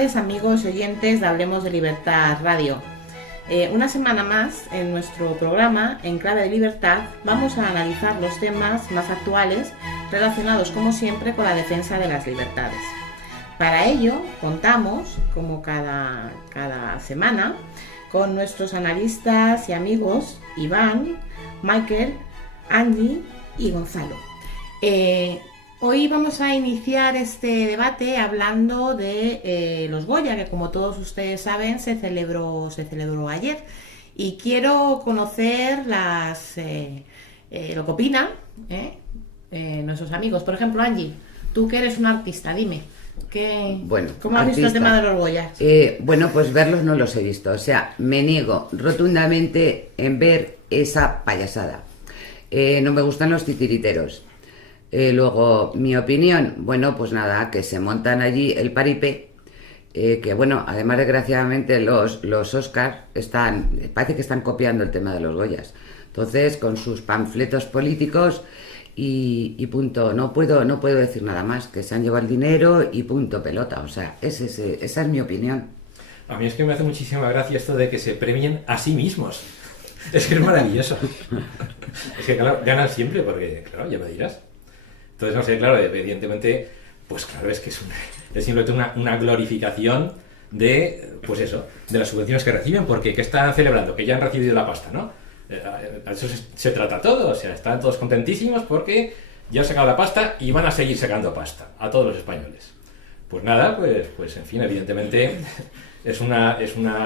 tardes, amigos y oyentes de Hablemos de Libertad Radio. Una semana más en nuestro programa, en Clave de Libertad, vamos a analizar los temas más actuales relacionados, como siempre, con la defensa de las libertades. Para ello, contamos, como cada semana, con nuestros analistas y amigos Iván, Michael, Angie y Gonzalo. Hoy vamos a iniciar este debate hablando de los Goya, que como todos ustedes saben se celebró ayer, y quiero conocer lo que opinan nuestros amigos. Por ejemplo, Angie, tú que eres una artista, dime, ¿cómo has visto el tema de los Goya? Bueno, pues verlos no los he visto, o sea, me niego rotundamente en ver esa payasada. No me gustan los titiriteros. Luego, mi opinión, bueno, pues nada, que se montan allí el paripé, que bueno, además desgraciadamente los Oscars parece que están copiando el tema de los Goyas. Entonces, con sus panfletos políticos y punto, no puedo decir nada más, que se han llevado el dinero y punto pelota, o sea, esa es mi opinión. A mí es que me hace muchísima gracia esto de que se premien a sí mismos. Es que es maravilloso. Es que claro, ganan siempre porque, claro, ya me dirás. Entonces, no sé, claro, evidentemente, pues claro, es que es simplemente una glorificación de, pues eso, de las subvenciones que reciben, porque ¿qué están celebrando? Que ya han recibido la pasta, ¿no? A eso se trata todo, o sea, están todos contentísimos porque ya han sacado la pasta y van a seguir sacando pasta a todos los españoles. Pues nada, pues en fin, evidentemente es una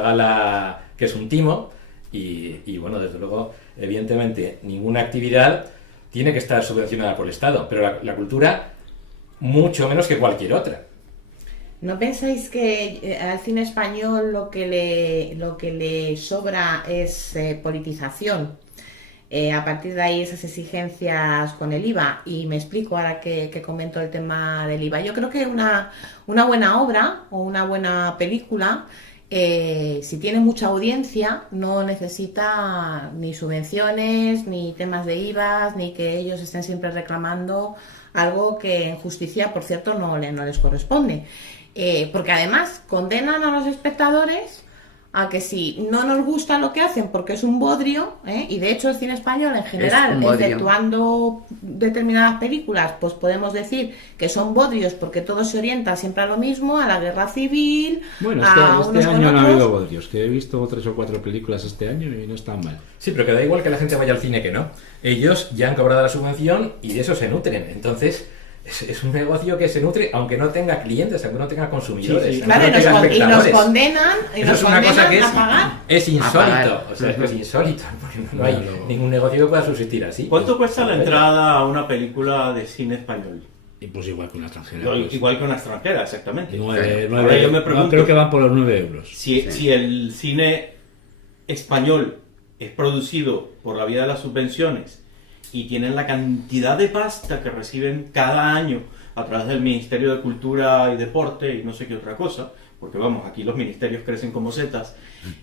gala que es un timo y bueno, desde luego, evidentemente, ninguna actividad tiene que estar subvencionada por el Estado, pero la cultura mucho menos que cualquier otra. ¿No pensáis que al cine español lo que le sobra es politización? A partir de ahí esas exigencias con el IVA, y me explico ahora que comento el tema del IVA. Yo creo que una buena obra o una buena película, si tiene mucha audiencia, no necesita ni subvenciones, ni temas de IVA, ni que ellos estén siempre reclamando algo que en justicia, por cierto, no les corresponde. Porque además condenan a los espectadores a que si no nos gusta lo que hacen porque es un bodrio, y de hecho el cine español en general, exceptuando determinadas películas, pues podemos decir que son bodrios porque todo se orienta siempre a lo mismo, a la guerra civil. Bueno, este año no ha habido bodrios, que he visto 3 o 4 películas este año y no están mal. Sí, pero que da igual que la gente vaya al cine que no. Ellos ya han cobrado la subvención y de eso se nutren. Entonces, es un negocio que se nutre aunque no tenga clientes, aunque no tenga consumidores. Sí. Claro, y nos condenan a pagar. Es insólito, o sea, es insólito, porque no hay ningún negocio que pueda subsistir así. ¿Cuánto cuesta la entrada a una película de cine español? Y pues igual que una extranjera. Igual que una extranjera, exactamente. 9, Ahora yo me pregunto, creo que van por los 9 euros. Si el cine español es producido por la vía de las subvenciones y tienen la cantidad de pasta que reciben cada año a través del Ministerio de Cultura y Deporte y no sé qué otra cosa, porque vamos, aquí los ministerios crecen como setas,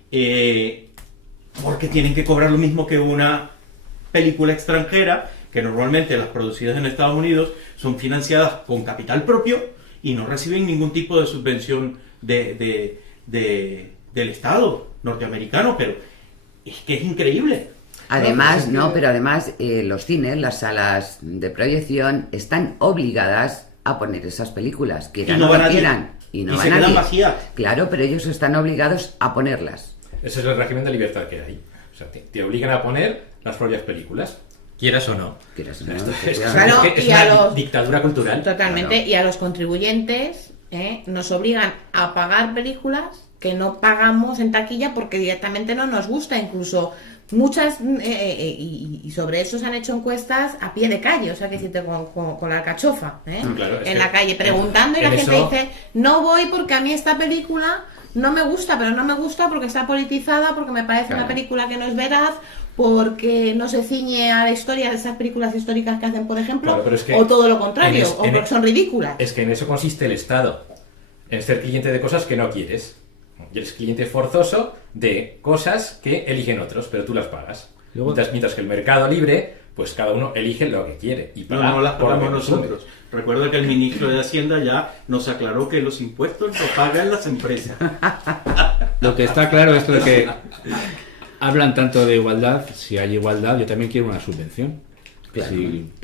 porque tienen que cobrar lo mismo que una película extranjera, que normalmente las producidas en Estados Unidos son financiadas con capital propio y no reciben ningún tipo de subvención del Estado norteamericano, pero es que es increíble. Además, los cines, las salas de proyección están obligadas a poner esas películas, quieran o no quieran, y no van a ir. Vacías. Claro, pero ellos están obligados a ponerlas. Ese es el régimen de libertad que hay. O sea, te obligan a poner las propias películas, quieras o no. Es una dictadura cultural. Totalmente, claro. Y a los contribuyentes nos obligan a pagar películas que no pagamos en taquilla porque directamente no nos gusta, incluso muchas, y sobre eso se han hecho encuestas a pie de calle, o sea, que decirte con la alcachofa, claro, en la calle, preguntando, y la gente dice, no voy porque a mí esta película no me gusta, pero no me gusta porque está politizada, porque me parece una película que no es veraz, porque no se ciñe a la historia de esas películas históricas que hacen, por ejemplo, o todo lo contrario, o porque son ridículas. Es que en eso consiste el Estado, en ser cliente de cosas que no quieres. Y eres cliente forzoso de cosas que eligen otros, pero tú las pagas. Mientras que el mercado libre pues cada uno elige lo que quiere. Y No las por lo que pagamos consume. nosotros. Recuerda que el ministro de Hacienda ya nos aclaró que los impuestos los pagan las empresas. Lo que está claro es lo que hablan tanto de igualdad. Si hay igualdad, yo también quiero una subvención. Claro.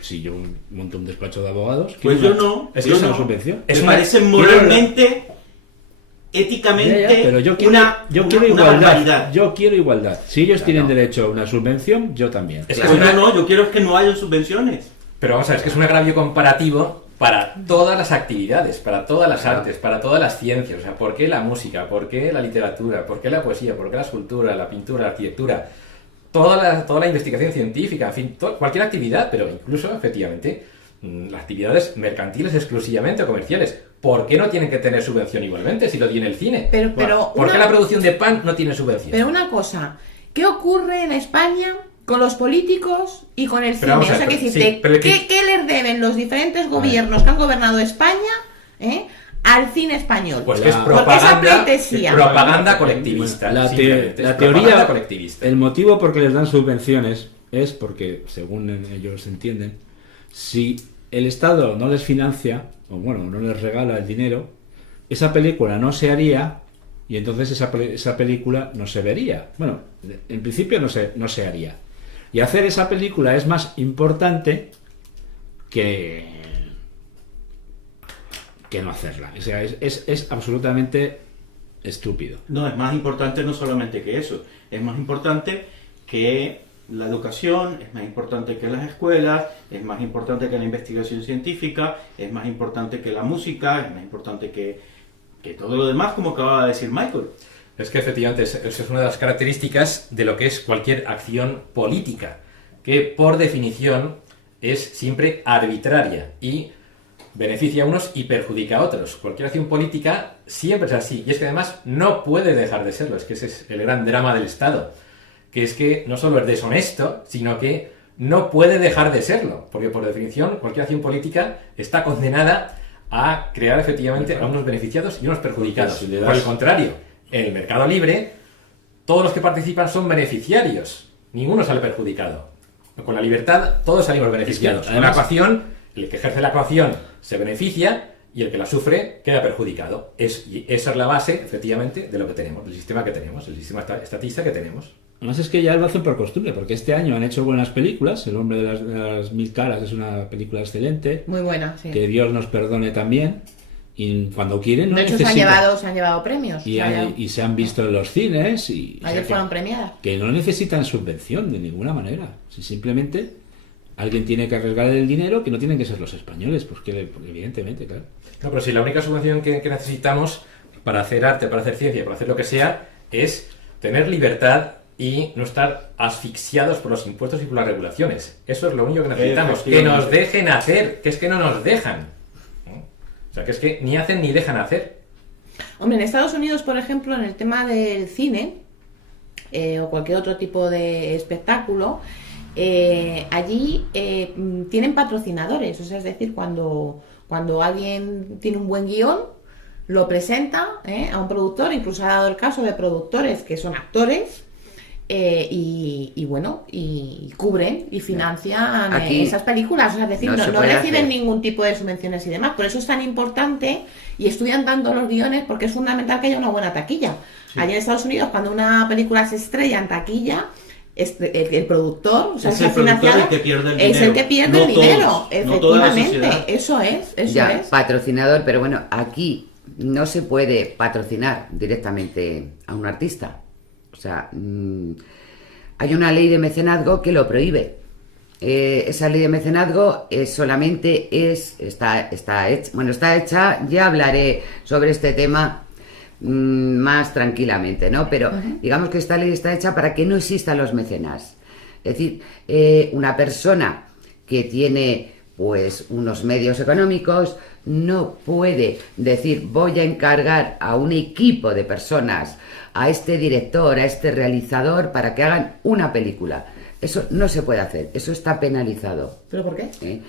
Si yo monto un despacho de abogados, Pues quiero yo no. Es que quiero eso una no. subvención. Es Me una- parece moralmente, éticamente, Ya, pero yo quiero, una quiero igualdad. barbaridad. Yo quiero igualdad. Si ellos tienen derecho a una subvención, yo también. Es que Pues es una- no, yo quiero que no haya subvenciones. Pero vamos a ver, es que es un agravio comparativo para todas las actividades, para todas las Claro. artes, para todas las ciencias. O sea, ¿por qué la música? ¿Por qué la literatura? ¿Por qué la poesía? ¿Por qué la escultura, la pintura, la arquitectura? Toda la investigación científica, en fin, cualquier actividad, pero incluso, efectivamente, las actividades mercantiles exclusivamente o comerciales. ¿Por qué no tienen que tener subvención igualmente si lo tiene el cine? Pero ¿Por qué una- la producción de pan no tiene subvención? Pero una cosa, ¿qué ocurre en España con los políticos y con el Pero cine? vamos a O sea, ver, que sí, decirte, pero el que- ¿qué les deben los diferentes gobiernos que han gobernado España al cine español? Pues que es Porque esa propaganda, pleitesía. propaganda colectivista. La simplemente, es teoría, propaganda colectivista. el motivo por que les dan subvenciones es porque, según ellos entienden, si el Estado no les financia, o bueno, no les regala el dinero, esa película no se haría y entonces esa película no se vería. Bueno, en principio no se haría. Y hacer esa película es más importante que no hacerla. O sea, es absolutamente estúpido. No, es más importante no solamente que eso, es más importante que la educación, es más importante que las escuelas, es más importante que la investigación científica, es más importante que la música, es más importante que todo lo demás, como acaba de decir Michael. Es que efectivamente esa es una de las características de lo que es cualquier acción política, que por definición es siempre arbitraria y beneficia a unos y perjudica a otros. Cualquier acción política siempre es así, y es que además no puede dejar de serlo, es que ese es el gran drama del Estado, que es que no solo es deshonesto, sino que no puede dejar de serlo, porque por definición cualquier acción política está condenada a crear efectivamente a unos beneficiados y unos perjudicados. Si le das- Por el contrario, en el mercado libre, todos los que participan son beneficiarios, ninguno sale perjudicado. Con la libertad todos salimos beneficiados. Es que, En la además- ecuación, el que ejerce la ecuación se beneficia y el que la sufre queda perjudicado. Y esa es la base, efectivamente, de lo que tenemos, del sistema que tenemos, el sistema estatista que tenemos. Además es que ya lo hacen por costumbre, porque este año han hecho buenas películas. El hombre de las mil caras es una película excelente. Muy buena, sí. Que Dios nos perdone también. Y cuando quieren, no De hecho, se necesitan. han llevado premios. Y se han visto en los cines. Y, o sea Ayer que- fueron premiadas. que no necesitan subvención de ninguna manera. Si simplemente alguien tiene que arriesgar el dinero, que no tienen que ser los españoles, porque evidentemente, claro. No, pero si la única subvención que necesitamos para hacer arte, para hacer ciencia, para hacer lo que sea, es tener libertad y no estar asfixiados por los impuestos y por las regulaciones. Eso es lo único que necesitamos. Que nos dejen hacer, que es que no nos dejan. ¿No? O sea, que es que ni hacen ni dejan hacer. Hombre, en Estados Unidos, por ejemplo, en el tema del cine o cualquier otro tipo de espectáculo, allí tienen patrocinadores. O sea, es decir, cuando alguien tiene un buen guión, lo presenta a un productor, incluso ha dado el caso de productores que son actores, y bueno, y cubren y financian Aquí esas películas. O sea, es decir, no no, se no puede reciben hacer. ningún tipo de subvenciones y demás. Por eso es tan importante y estudian tanto los guiones, porque es fundamental que haya una buena taquilla. Allí en Estados Unidos, cuando una película se estrella en taquilla, el productor, o sea, Es el el productor financiado, el que pierde el es dinero. el que pierde No el dinero, todos, no toda la efectivamente. sociedad. Eso es. ya, patrocinador, pero bueno, aquí no se puede patrocinar directamente a un artista. O sea, hay una ley de mecenazgo que lo prohíbe. Esa ley de mecenazgo está hecha, ya hablaré sobre este tema más tranquilamente, ¿no? Pero digamos que esta ley está hecha para que no existan los mecenas. Es decir, una persona que tiene pues unos medios económicos no puede decir voy a encargar a un equipo de personas, a este director, a este realizador para que hagan una película. Eso no se puede hacer, eso está penalizado. ¿Pero por qué?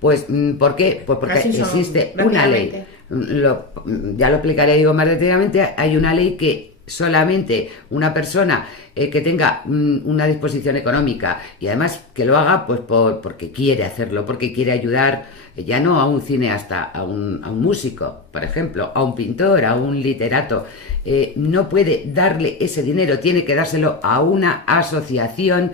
Pues, ¿por qué? Pues porque Así son, existe una ley. rápidamente. Ya lo explicaré, digo, más detalladamente. Hay una ley que solamente una persona que tenga una disposición económica y además que lo haga pues porque quiere hacerlo, porque quiere ayudar ya no a un cineasta, a un músico, por ejemplo, a un pintor, a un literato, no puede darle ese dinero, tiene que dárselo a una asociación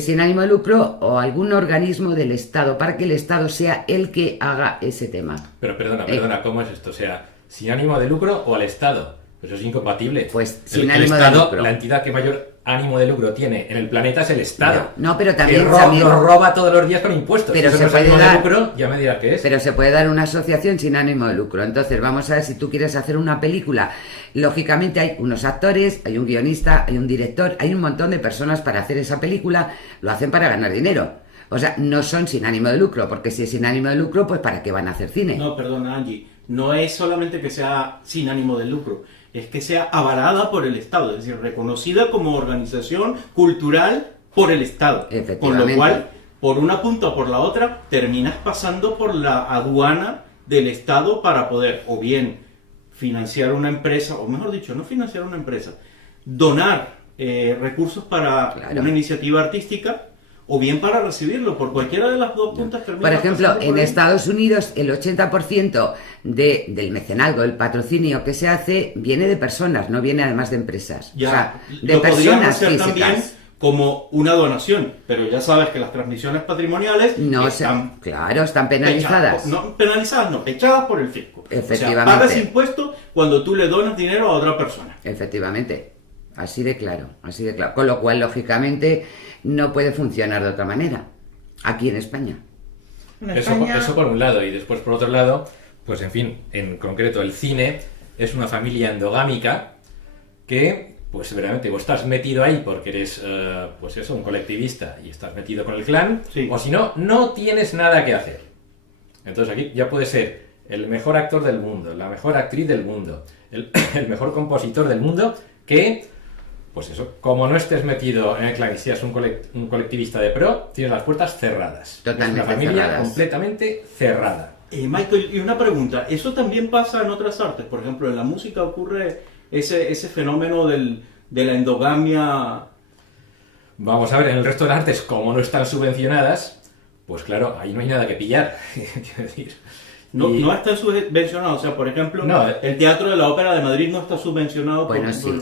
sin ánimo de lucro o algún organismo del Estado, para que el Estado sea el que haga ese tema. Pero perdona, ¿cómo es esto? O sea, ¿sin ánimo de lucro o al Estado? Pues eso es incompatible. Pues el sin ánimo Estado, de lucro. La entidad que mayor ánimo de lucro tiene en el planeta es el Estado. No, pero también, que nos roba todos los días con impuestos. Pero si se eso no es puede ánimo dar, de lucro, ya me dirá qué es. Pero se puede dar una asociación sin ánimo de lucro. Entonces, vamos a ver, si tú quieres hacer una película, lógicamente hay unos actores, hay un guionista, hay un director, hay un montón de personas para hacer esa película, lo hacen para ganar dinero. O sea, no son sin ánimo de lucro, porque si es sin ánimo de lucro, pues ¿para qué van a hacer cine? No, perdona, Angie. No es solamente que sea sin ánimo de lucro, es que sea avalada por el Estado, es decir, reconocida como organización cultural por el Estado. Con lo cual, por una punta o por la otra, terminas pasando por la aduana del Estado para poder, o bien financiar una empresa, o mejor dicho, no financiar una empresa, donar recursos para una iniciativa artística, o bien para recibirlo. Por cualquiera de las dos puntas termina. Por ejemplo, en Estados Unidos el 80% del mecenazgo, el patrocinio que se hace, viene de personas, no viene además de empresas. Ya, o sea, de lo personas hacer físicas. También como una donación, pero ya sabes que las transmisiones patrimoniales no están, están penalizadas. Echadas por el fisco. Efectivamente. O sea, pagas impuestos cuando tú le donas dinero a otra persona. Efectivamente. Así de claro, así de claro. Con lo cual, lógicamente, no puede funcionar de otra manera aquí en España. Eso por un lado, y después por otro lado, pues en fin, en concreto el cine es una familia endogámica que, pues verdaderamente, vos estás metido ahí porque eres, pues eso, un colectivista y estás metido con el clan, sí. O si no, no tienes nada que hacer. Entonces aquí ya puede ser el mejor actor del mundo, la mejor actriz del mundo, el mejor compositor del mundo, que, pues eso, como no estés metido en el clan y seas un colectivista de pro, tienes las puertas cerradas. Totalmente es una familia cerradas. Completamente cerrada. Michael, y una pregunta, ¿eso también pasa en otras artes? Por ejemplo, en la música ocurre ese fenómeno de la endogamia. Vamos a ver, en el resto de las artes, como no están subvencionadas, pues claro, ahí no hay nada que pillar. Quiero decir. No está subvencionado, o sea, por ejemplo, el Teatro de la Ópera de Madrid no está subvencionado.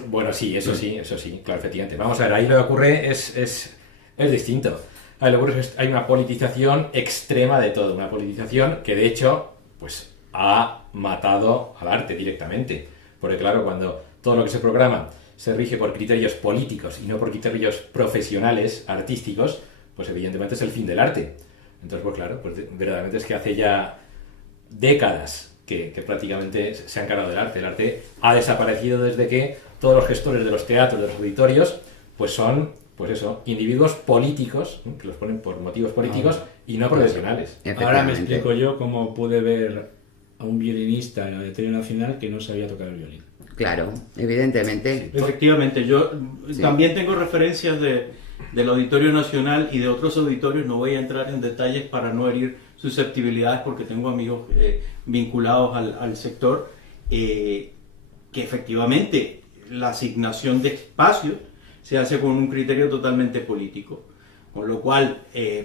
Bueno, sí, eso sí, claro, efectivamente. Vamos a ver, ahí lo que ocurre es distinto. Ahí lo que ocurre es que hay una politización extrema de todo, una politización que de hecho, pues ha matado al arte directamente. Porque claro, cuando todo lo que se programa se rige por criterios políticos y no por criterios profesionales, artísticos, pues evidentemente es el fin del arte. Entonces, pues claro, pues verdaderamente es que hace ya décadas que prácticamente se ha encargado del arte. El arte ha desaparecido desde que todos los gestores de los teatros, de los auditorios, pues son, pues eso, individuos políticos, que los ponen por motivos políticos y no profesionales. Ahora me explico yo cómo pude ver a un violinista en el Auditorio Nacional que no sabía tocar el violín. Claro, evidentemente. Efectivamente, yo también tengo referencias del Auditorio Nacional y de otros auditorios. No voy a entrar en detalles para no herir susceptibilidades, porque tengo amigos vinculados al sector, que efectivamente la asignación de espacios se hace con un criterio totalmente político, con lo cual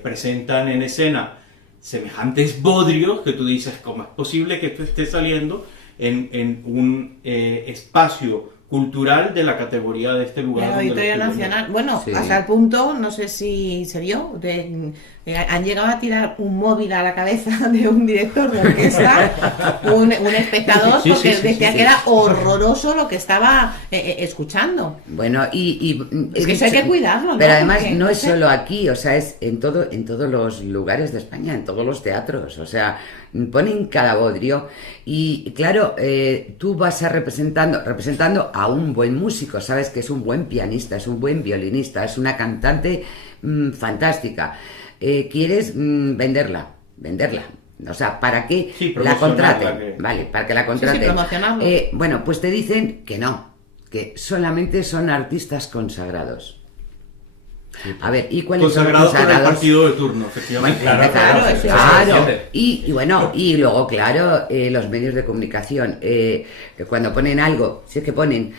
presentan en escena semejantes bodrios que tú dices, ¿cómo es posible que esto esté saliendo en un espacio cultural de la categoría de este lugar? El Auditorio Nacional, bueno, sí. Hasta el punto, no sé si se vio, han llegado a tirar un móvil a la cabeza de un director de orquesta, un espectador, porque decía que era horroroso lo que estaba escuchando. Bueno, es que eso hay que cuidarlo, ¿no? Pero además porque, no es solo aquí, o sea, es en todos los lugares de España, en todos los teatros, o sea, ponen cada bodrio y claro, tú vas representando a un buen músico, sabes que es un buen pianista, es un buen violinista, es una cantante fantástica. Quieres venderla, o sea, ¿para qué la contraten? Vale, para que la contraten. Bueno, pues te dicen que no, que solamente son artistas consagrados. A ver, ¿y cuáles son los Consagrados por el consagrados? partido de turno, efectivamente. Claro, Claro, eso es. Claro, y bueno, y luego, claro, los medios de comunicación, cuando ponen algo, si es que ponen,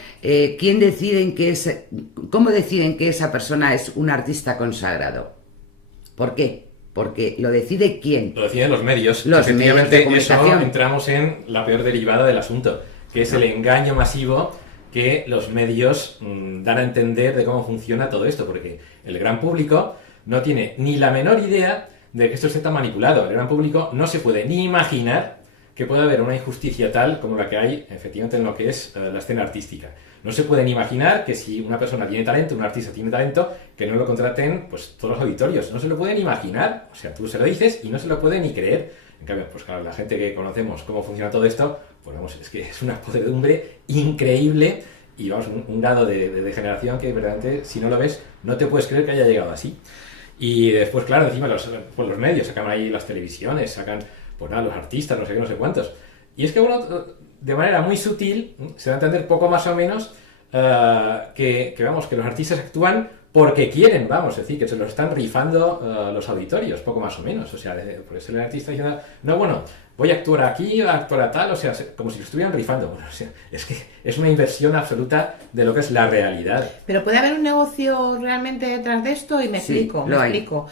¿cómo deciden que esa persona es un artista consagrado? ¿Por qué? Porque lo decide quién. Lo deciden los medios. Los Efectivamente, medios de comunicación. eso entramos en la peor derivada del asunto, que es el engaño masivo que los medios dan a entender de cómo funciona todo esto, porque el gran público no tiene ni la menor idea de que esto esté tan manipulado. El gran público no se puede ni imaginar que pueda haber una injusticia tal como la que hay efectivamente en lo que es la escena artística. No se puede ni imaginar que si una persona tiene talento, un artista tiene talento, que no lo contraten pues todos los auditorios. No se lo pueden imaginar. O sea, tú se lo dices y no se lo puede ni creer. En cambio, pues claro, la gente que conocemos cómo funciona todo esto, pues vamos, es que es una podredumbre increíble y vamos, un grado de degeneración que verdaderamente, si no lo ves, no te puedes creer que haya llegado así. Y después, claro, encima los medios, sacan ahí las televisiones, sacan, pues nada, los artistas, no sé qué, no sé cuántos. Y es que, bueno, de manera muy sutil, se da a entender poco más o menos que vamos, que los artistas actúan porque quieren, vamos, es decir, que se los están rifando los auditorios, poco más o menos. O sea, por eso el artista diciendo, no, bueno, voy a actuar aquí, voy a actuar a tal, o sea, como si lo estuvieran rifando. Bueno, o sea, es que es una inversión absoluta de lo que es la realidad. Pero puede haber un negocio realmente detrás de esto y me Sí, explico, me lo hay. explico.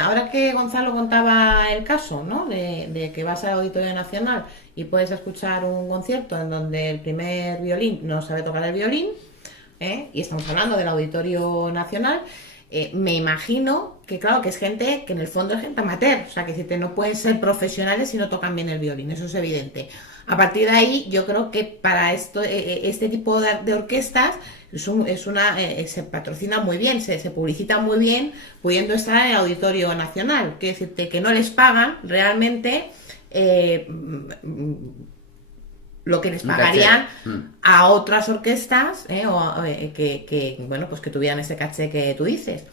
Ahora que Gonzalo contaba el caso, ¿no? De que vas al Auditorio Nacional y puedes escuchar un concierto en donde el primer violín no sabe tocar el violín, y estamos hablando del Auditorio Nacional, me imagino que claro que es gente que en el fondo es gente amateur, o sea que decirte, no pueden ser profesionales si no tocan bien el violín, eso es evidente. A partir de ahí yo creo que para esto, este tipo de orquestas se patrocina muy bien, se publicita muy bien, pudiendo estar en el Auditorio Nacional, quiere decirte que no les pagan realmente lo que les pagarían a otras orquestas, bueno, pues que tuvieran ese caché que tú dices.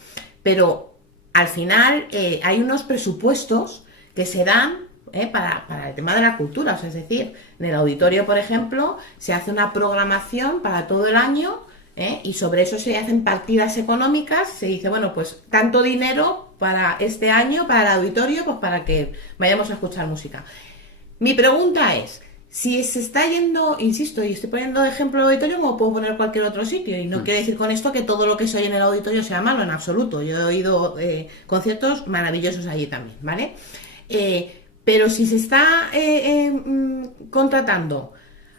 Pero al final hay unos presupuestos que se dan para el tema de la cultura. O sea, es decir, en el auditorio, por ejemplo, se hace una programación para todo el año, y sobre eso se hacen partidas económicas. Se dice, bueno, pues tanto dinero para este año, para el auditorio, pues para que vayamos a escuchar música. Mi pregunta es, si se está yendo, insisto, y estoy poniendo de ejemplo el auditorio como puedo poner cualquier otro sitio, y no quiero decir con esto que todo lo que se oye en el auditorio sea malo, en absoluto. Yo he oído conciertos maravillosos allí también, ¿vale? Pero si se está contratando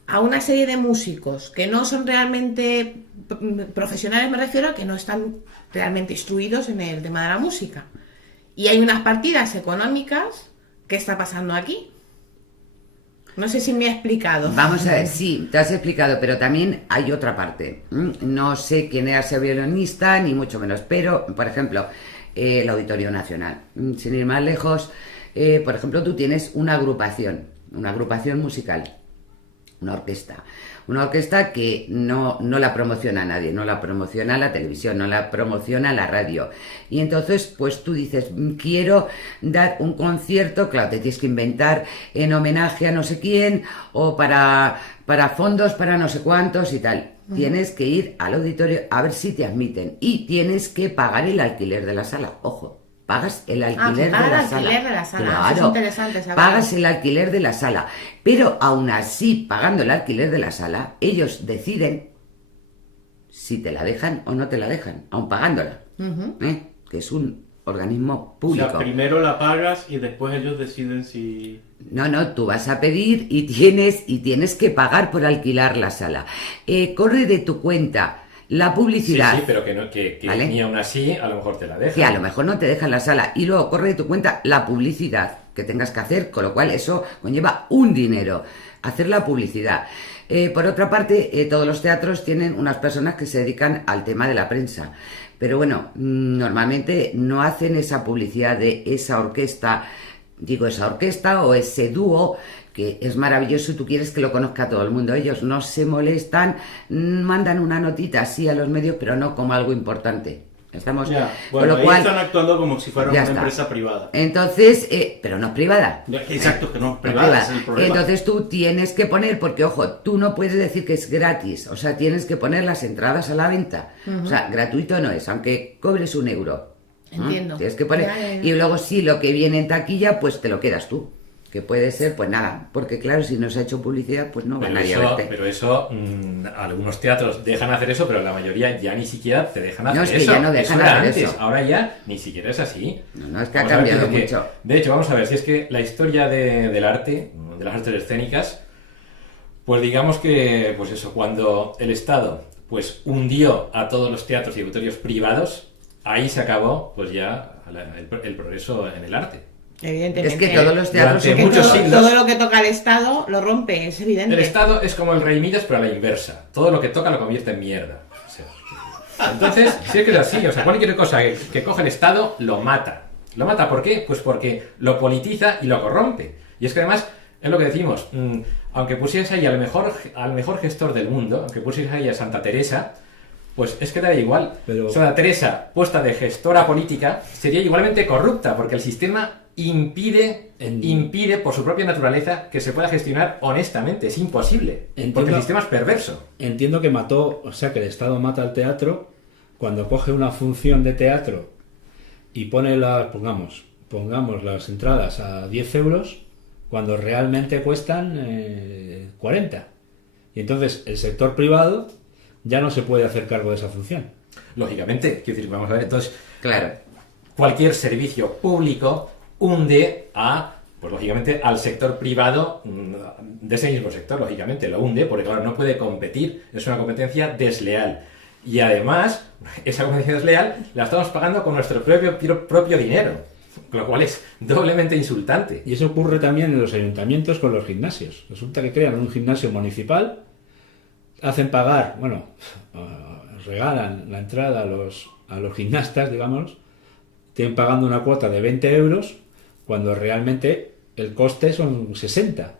a una serie de músicos que no son realmente profesionales, me refiero a que no están realmente instruidos en el tema de la música, y hay unas partidas económicas, ¿qué está pasando aquí? No sé si me he explicado. Vamos a ver, sí, te has explicado, pero también hay otra parte. No sé quién era ese violinista, ni mucho menos, pero, por ejemplo, el Auditorio Nacional. Sin ir más lejos, por ejemplo, tú tienes una agrupación musical, una orquesta que no la promociona nadie, no la promociona la televisión, no la promociona la radio. Y entonces, pues tú dices, quiero dar un concierto, claro, te tienes que inventar en homenaje a no sé quién, o para fondos, para no sé cuántos y tal. Tienes que ir al auditorio a ver si te admiten, y tienes que pagar el alquiler de la sala, ojo. Pagas el alquiler de la sala. Claro, eso es interesante saber. Pagas el alquiler de la sala. Pero aún así, pagando el alquiler de la sala, ellos deciden si te la dejan o no te la dejan, aun pagándola. Que es un organismo público. O sea, primero la pagas y después ellos deciden si... No, tú vas a pedir y tienes que pagar por alquilar la sala. Corre de tu cuenta la publicidad. Sí, pero que ¿vale? Ni aún así a lo mejor te la dejan. Que a lo mejor no te dejan la sala, y luego corre de tu cuenta la publicidad que tengas que hacer, con lo cual eso conlleva un dinero, hacer la publicidad. Por otra parte, todos los teatros tienen unas personas que se dedican al tema de la prensa, pero bueno, normalmente no hacen esa publicidad de esa orquesta, o ese dúo, que es maravilloso y tú quieres que lo conozca todo el mundo. Ellos no se molestan, mandan una notita así a los medios, pero no como algo importante. Estamos, Ya, con bueno, lo ahí cual, están actuando como si fuera ya una está. empresa privada. Entonces, pero no es privada. Exacto, que no, No es privada es el problema. Entonces tú tienes que poner, porque ojo, tú no puedes decir que es gratis, o sea, tienes que poner las entradas a la venta. O sea, gratuito no es, aunque cobres €1. Entiendo. Tienes que poner. Ya, ya, ya. Y luego sí, lo que viene en taquilla, pues te lo quedas tú. Que puede ser, pues nada, porque claro, si no se ha hecho publicidad, pues no va nadie a verte. Pero eso, algunos teatros dejan hacer eso, pero la mayoría ya ni siquiera te dejan hacer No, es que eso. ya no dejan Eso era hacer antes, eso. ahora ya ni siquiera es así. No, es que ha Vamos a ver, cambiado que- mucho. De hecho, vamos a ver, si es que la historia del arte, de las artes escénicas, pues digamos que, pues eso, cuando el Estado pues hundió a todos los teatros y auditorios privados, ahí se acabó pues ya el progreso en el arte. Evidentemente. Es que todos los teatros Durante son Que muchos todo, siglos- todo lo que toca el Estado lo rompe, es evidente. El Estado es como el Rey Midas, pero a la inversa. Todo lo que toca lo convierte en mierda. O sea, entonces, sí es que es así. O sea, cualquier cosa que coge el Estado lo mata. ¿Lo mata por qué? Pues porque lo politiza y lo corrompe. Y es que además, es lo que decimos, aunque pusieras ahí al mejor gestor del mundo, aunque pusieras ahí a Santa Teresa, pues es que da igual. Pero- Santa Teresa, puesta de gestora política, sería igualmente corrupta, porque el sistema impide por su propia naturaleza que se pueda gestionar honestamente. Es imposible, porque Entiendo. el sistema es perverso. Entiendo que mató, o sea, que el Estado mata al teatro cuando coge una función de teatro y pone pongamos las entradas a 10 euros cuando realmente cuestan 40. Y entonces el sector privado ya no se puede hacer cargo de esa función. Lógicamente, quiero decir, vamos a ver, entonces, Claro. cualquier servicio público hunde pues lógicamente, al sector privado de ese mismo sector, lógicamente, lo hunde, porque claro, no puede competir, es una competencia desleal. Y además, esa competencia desleal la estamos pagando con nuestro propio dinero, lo cual es doblemente insultante. Y eso ocurre también en los ayuntamientos con los gimnasios. Resulta que crean un gimnasio municipal, hacen pagar, regalan la entrada a los gimnastas, digamos, tienen pagando una cuota de 20 euros, cuando realmente el coste son 60.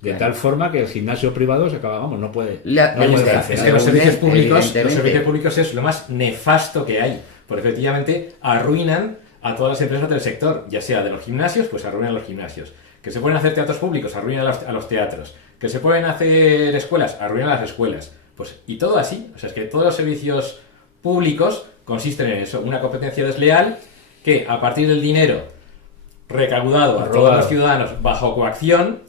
De Claro. tal forma que el gimnasio privado se acaba, no puede, La- no Ahí puede está. hacer. Es que los servicios públicos Evidentemente. es lo más nefasto que hay, porque efectivamente arruinan a todas las empresas del sector, ya sea de los gimnasios, pues arruinan los gimnasios. Que se pueden hacer teatros públicos, arruinan a los teatros. Que se pueden hacer escuelas, arruinan las escuelas. Pues, y todo así. O sea, es que todos los servicios públicos consisten en eso, una competencia desleal que a partir del dinero recaudado a todos Robado. los ciudadanos bajo coacción,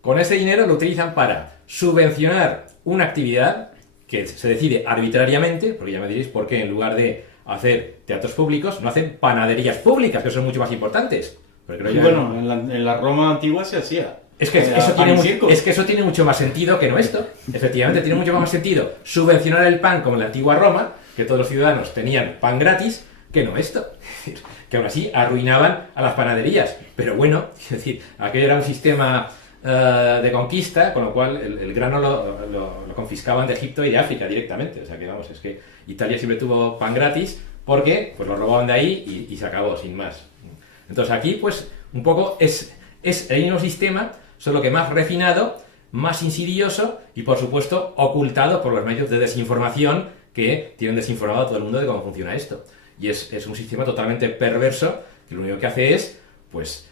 con ese dinero lo utilizan para subvencionar una actividad que se decide arbitrariamente, porque ya me diréis por qué en lugar de hacer teatros públicos no hacen panaderías públicas, que son mucho más importantes. Porque no Y llevan- bueno, en la Roma antigua se hacía. es que, Era eso pan tiene y circo. es que eso tiene mucho más sentido que no esto. Efectivamente, tiene mucho más sentido subvencionar el pan como en la antigua Roma, que todos los ciudadanos tenían pan gratis, que no esto. Es decir, que aún así arruinaban a las panaderías. Pero bueno, es decir, aquello era un sistema de conquista, con lo cual el grano lo confiscaban de Egipto y de África directamente. O sea que vamos, es que Italia siempre tuvo pan gratis porque pues lo robaban de ahí y se acabó, sin más. Entonces aquí pues un poco es el mismo sistema, solo que más refinado, más insidioso y por supuesto ocultado por los medios de desinformación que tienen desinformado a todo el mundo de cómo funciona esto. Y es un sistema totalmente perverso que lo único que hace es pues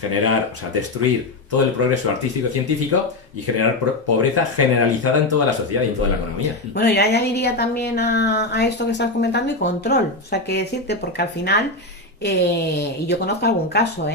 generar, o sea, destruir todo el progreso artístico y científico y generar pobreza generalizada en toda la sociedad y en toda la economía. Bueno, yo añadiría también a esto que estás comentando y control. O sea, que decirte, porque al final, y yo conozco algún caso,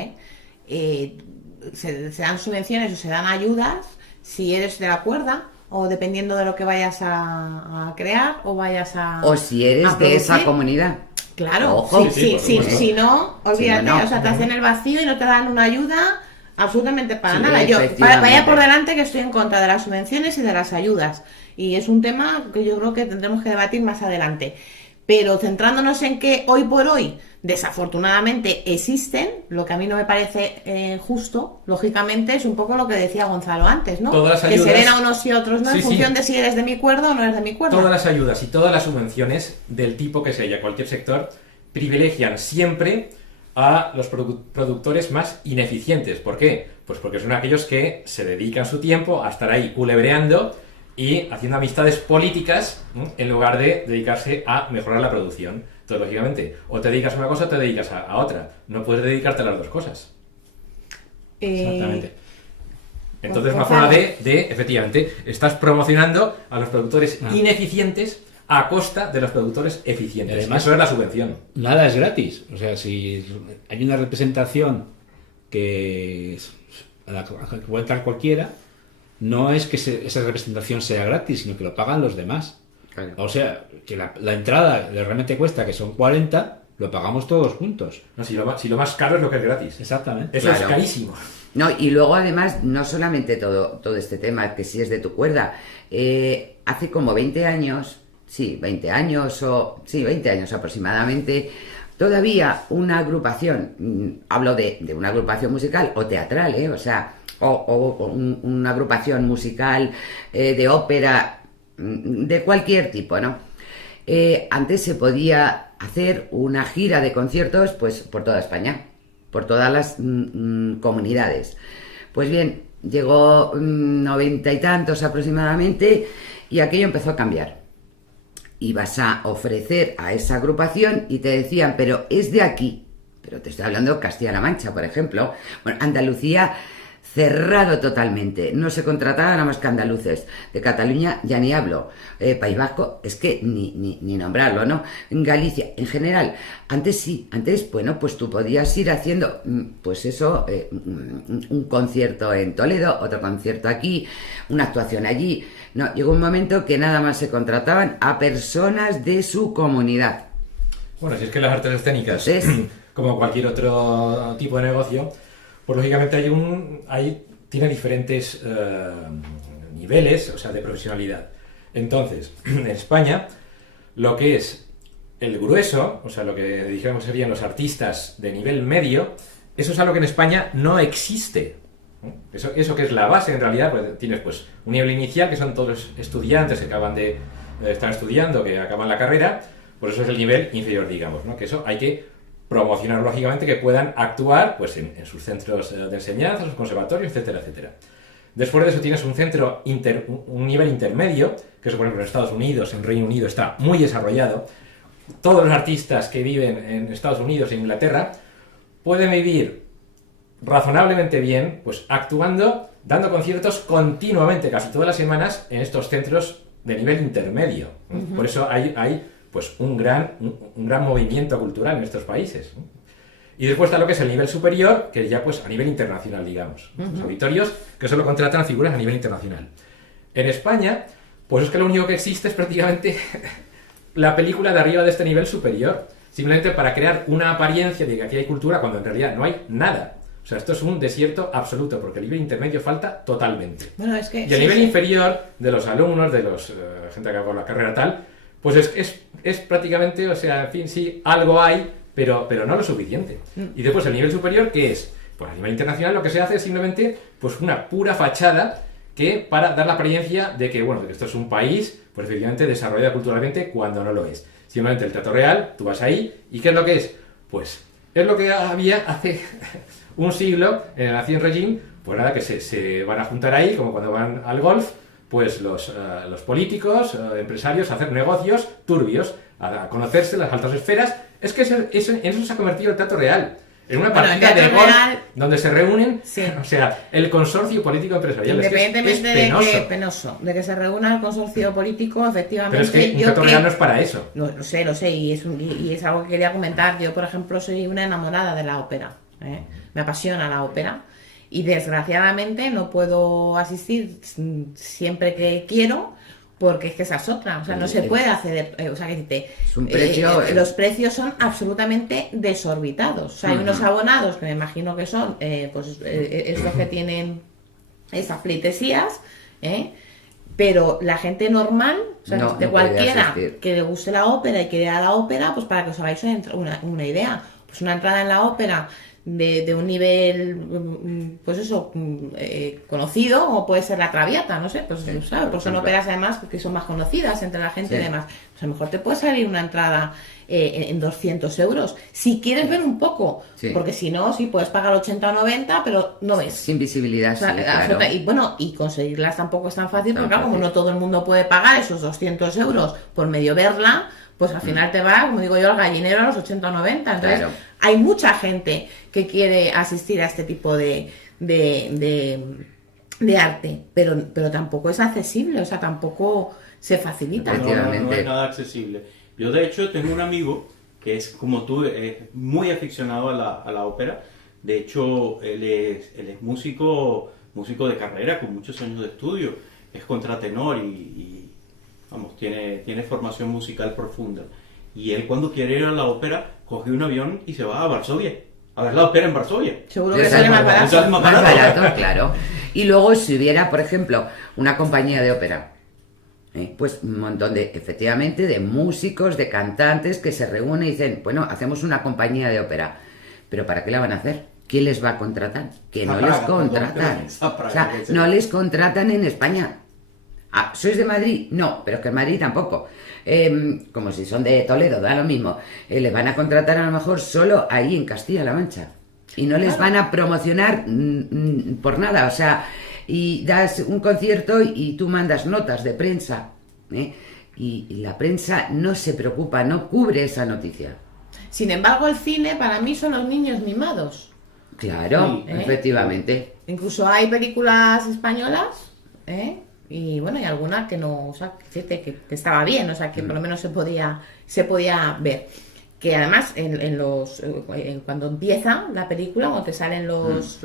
se dan subvenciones o se dan ayudas si eres de la cuerda o dependiendo de lo que vayas a crear o vayas a... O si eres a de esa producir. comunidad. Claro, Ojo. Sí, por supuesto. si no, olvídate, Si no, no. o sea, te hacen el vacío y no te dan una ayuda absolutamente para Sí, nada. Yo, efectivamente. vaya por delante que estoy en contra de las subvenciones y de las ayudas. Y es un tema que yo creo que tendremos que debatir más adelante. Pero centrándonos en que hoy por hoy, desafortunadamente, existen, lo que a mí no me parece justo, lógicamente, es un poco lo que decía Gonzalo antes, ¿no? Todas las que se ayudas- den a unos y a otros, ¿no? Sí, En función sí. de si eres de mi cuerda o no eres de mi cuerda. Todas las ayudas y todas las subvenciones del tipo que sea, cualquier sector, privilegian siempre a los productores más ineficientes. ¿Por qué? Pues porque son aquellos que se dedican su tiempo a estar ahí culebreando y haciendo amistades políticas, ¿no?, en lugar de dedicarse a mejorar la producción. Entonces, lógicamente, o te dedicas a una cosa o te dedicas a otra. No puedes dedicarte a las dos cosas. Exactamente. Entonces, una forma efectivamente, estás promocionando a los productores ineficientes a costa de los productores eficientes. Además, eso es la subvención. Nada es gratis. O sea, si hay una representación a la que puede entrar cualquiera, no es que esa representación sea gratis, sino que lo pagan los demás. Claro. O sea, que la entrada realmente cuesta, que son 40, lo pagamos todos juntos. No, si lo más caro es lo que es gratis. Exactamente. Eso Claro. es carísimo. No, y luego además, no solamente todo este tema, que si es de tu cuerda, hace como 20 años, 20 años aproximadamente, todavía una agrupación, hablo de una agrupación musical o teatral, o sea, una agrupación musical de ópera, de cualquier tipo, ¿no? Antes se podía hacer una gira de conciertos pues por toda España, por todas las comunidades. Pues bien, llegó 90 y tantos aproximadamente y aquello empezó a cambiar. Ibas a ofrecer a esa agrupación y te decían, pero es de aquí. Pero te estoy hablando de Castilla-La Mancha, por ejemplo. Bueno, Andalucía cerrado totalmente, no se contrataba nada más que andaluces. De Cataluña ya ni hablo. País Vasco, es que ni nombrarlo, ¿no? En Galicia, en general, antes sí, bueno, pues tú podías ir haciendo, pues eso, un concierto en Toledo, otro concierto aquí, una actuación allí. No, llegó un momento que nada más se contrataban a personas de su comunidad. Bueno, si es que las artes escénicas, Entonces, como cualquier otro tipo de negocio, pues lógicamente tiene diferentes niveles, o sea, de profesionalidad. Entonces, en España, lo que es el grueso, o sea, lo que dijéramos serían los artistas de nivel medio, eso es algo que en España no existe. Eso que es la base, en realidad, pues tienes pues un nivel inicial, que son todos los estudiantes que acaban de estar estudiando, que acaban la carrera, pues eso es el nivel inferior, digamos, ¿no? Que eso hay que promocionar, lógicamente, que puedan actuar pues en sus centros de enseñanza, sus conservatorios, etcétera, etcétera. Después de eso tienes un nivel intermedio, que eso, por ejemplo, en Estados Unidos, en Reino Unido, está muy desarrollado. Todos los artistas que viven en Estados Unidos e Inglaterra pueden vivir razonablemente bien, pues actuando, dando conciertos continuamente, casi todas las semanas, en estos centros de nivel intermedio. Uh-huh. Por eso hay pues un gran movimiento cultural en estos países. Y después está lo que es el nivel superior, que ya pues a nivel internacional, digamos. Uh-huh. Los auditorios que solo contratan a figuras a nivel internacional. En España, pues es que lo único que existe es prácticamente la película de arriba de este nivel superior, simplemente para crear una apariencia de que aquí hay cultura, cuando en realidad no hay nada. O sea, esto es un desierto absoluto, porque el nivel intermedio falta totalmente. Bueno, es que, y el nivel inferior de los alumnos, de los gente que acabó la carrera tal, pues es prácticamente, o sea, en fin, sí, algo hay, pero no lo suficiente. Y después el nivel superior, ¿qué es? Pues a nivel internacional lo que se hace es simplemente pues una pura fachada que para dar la apariencia de que, bueno, de que esto es un país, pues efectivamente desarrollado culturalmente, cuando no lo es. Simplemente el Teatro Real, tú vas ahí, ¿y qué es lo que es? Pues es lo que había hace un siglo en el Ancien Regime, pues nada, que se van a juntar ahí, como cuando van al golf, pues los políticos, empresarios, a hacer negocios turbios, a conocerse las altas esferas. Es que en eso se ha convertido el Teatro Real. En una partida de golf donde se reúnen, sí. O sea, el consorcio político empresarial. Independientemente de que se reúna el consorcio político, efectivamente. Pero es que un Teatro Real no es para eso. Lo sé, y es algo que quería comentar. Yo, por ejemplo, soy una enamorada de la ópera. Me apasiona la ópera. Y desgraciadamente no puedo asistir siempre que quiero, porque es que esa es otra, o sea, no se puede acceder, o sea, que los precios son absolutamente desorbitados. O sea, hay unos abonados que me imagino que son, estos que tienen esas pleitesías, pero la gente normal, o sea, de cualquiera que le guste la ópera y que vea la ópera, pues para que os hagáis una idea, pues una entrada en la ópera de un nivel, pues eso, conocido, o puede ser la Traviata, no sé, pues sí, ¿sabes? Pues son óperas además que son más conocidas entre la gente, sí. Y demás. Pues a lo mejor te puede salir una entrada en 200 euros, si quieres ver un poco, sí. Porque si no, sí, puedes pagar 80 o 90, pero no ves. Sin visibilidad, o sea, sí, claro. Y bueno, y conseguirlas tampoco es tan fácil, porque claro, como no todo el mundo puede pagar esos 200 euros por medio verla, pues al final te va, como digo yo, al gallinero a los 80 o 90. Entonces, Claro. hay mucha gente que quiere asistir a este tipo de arte, pero tampoco es accesible, o sea, tampoco se facilita. Efectivamente. No es nada accesible. Yo, de hecho, tengo un amigo que es, como tú, muy aficionado a la ópera. De hecho, él es músico de carrera, con muchos años de estudio. Es contratenor y vamos, tiene formación musical profunda. Y él, cuando quiere ir a la ópera, coge un avión y se va a Varsovia, a ver la ópera en Varsovia. Seguro que Exacto. sale más barato. Sale Más barato, claro. Y luego, si hubiera, por ejemplo, una compañía de ópera, pues un montón efectivamente, de músicos, de cantantes que se reúnen y dicen, bueno, hacemos una compañía de ópera. ¿Pero para qué la van a hacer? ¿Quién les va a contratar? Que no les contratan. O sea, no les contratan en España. Ah, ¿sois de Madrid? No, pero es que en Madrid tampoco. Como si son de Toledo, da lo mismo. Les van a contratar a lo mejor solo ahí en Castilla-La Mancha. Y no les van a promocionar por nada. O sea, y das un concierto y tú mandas notas de prensa. Y la prensa no se preocupa, no cubre esa noticia. Sin embargo, el cine para mí son los niños mimados. Claro, Sí, efectivamente. Incluso hay películas españolas, y bueno, hay alguna que no, o sea, que estaba bien, o sea, que por lo menos se podía ver. Que además cuando empieza la película, cuando te salen pues,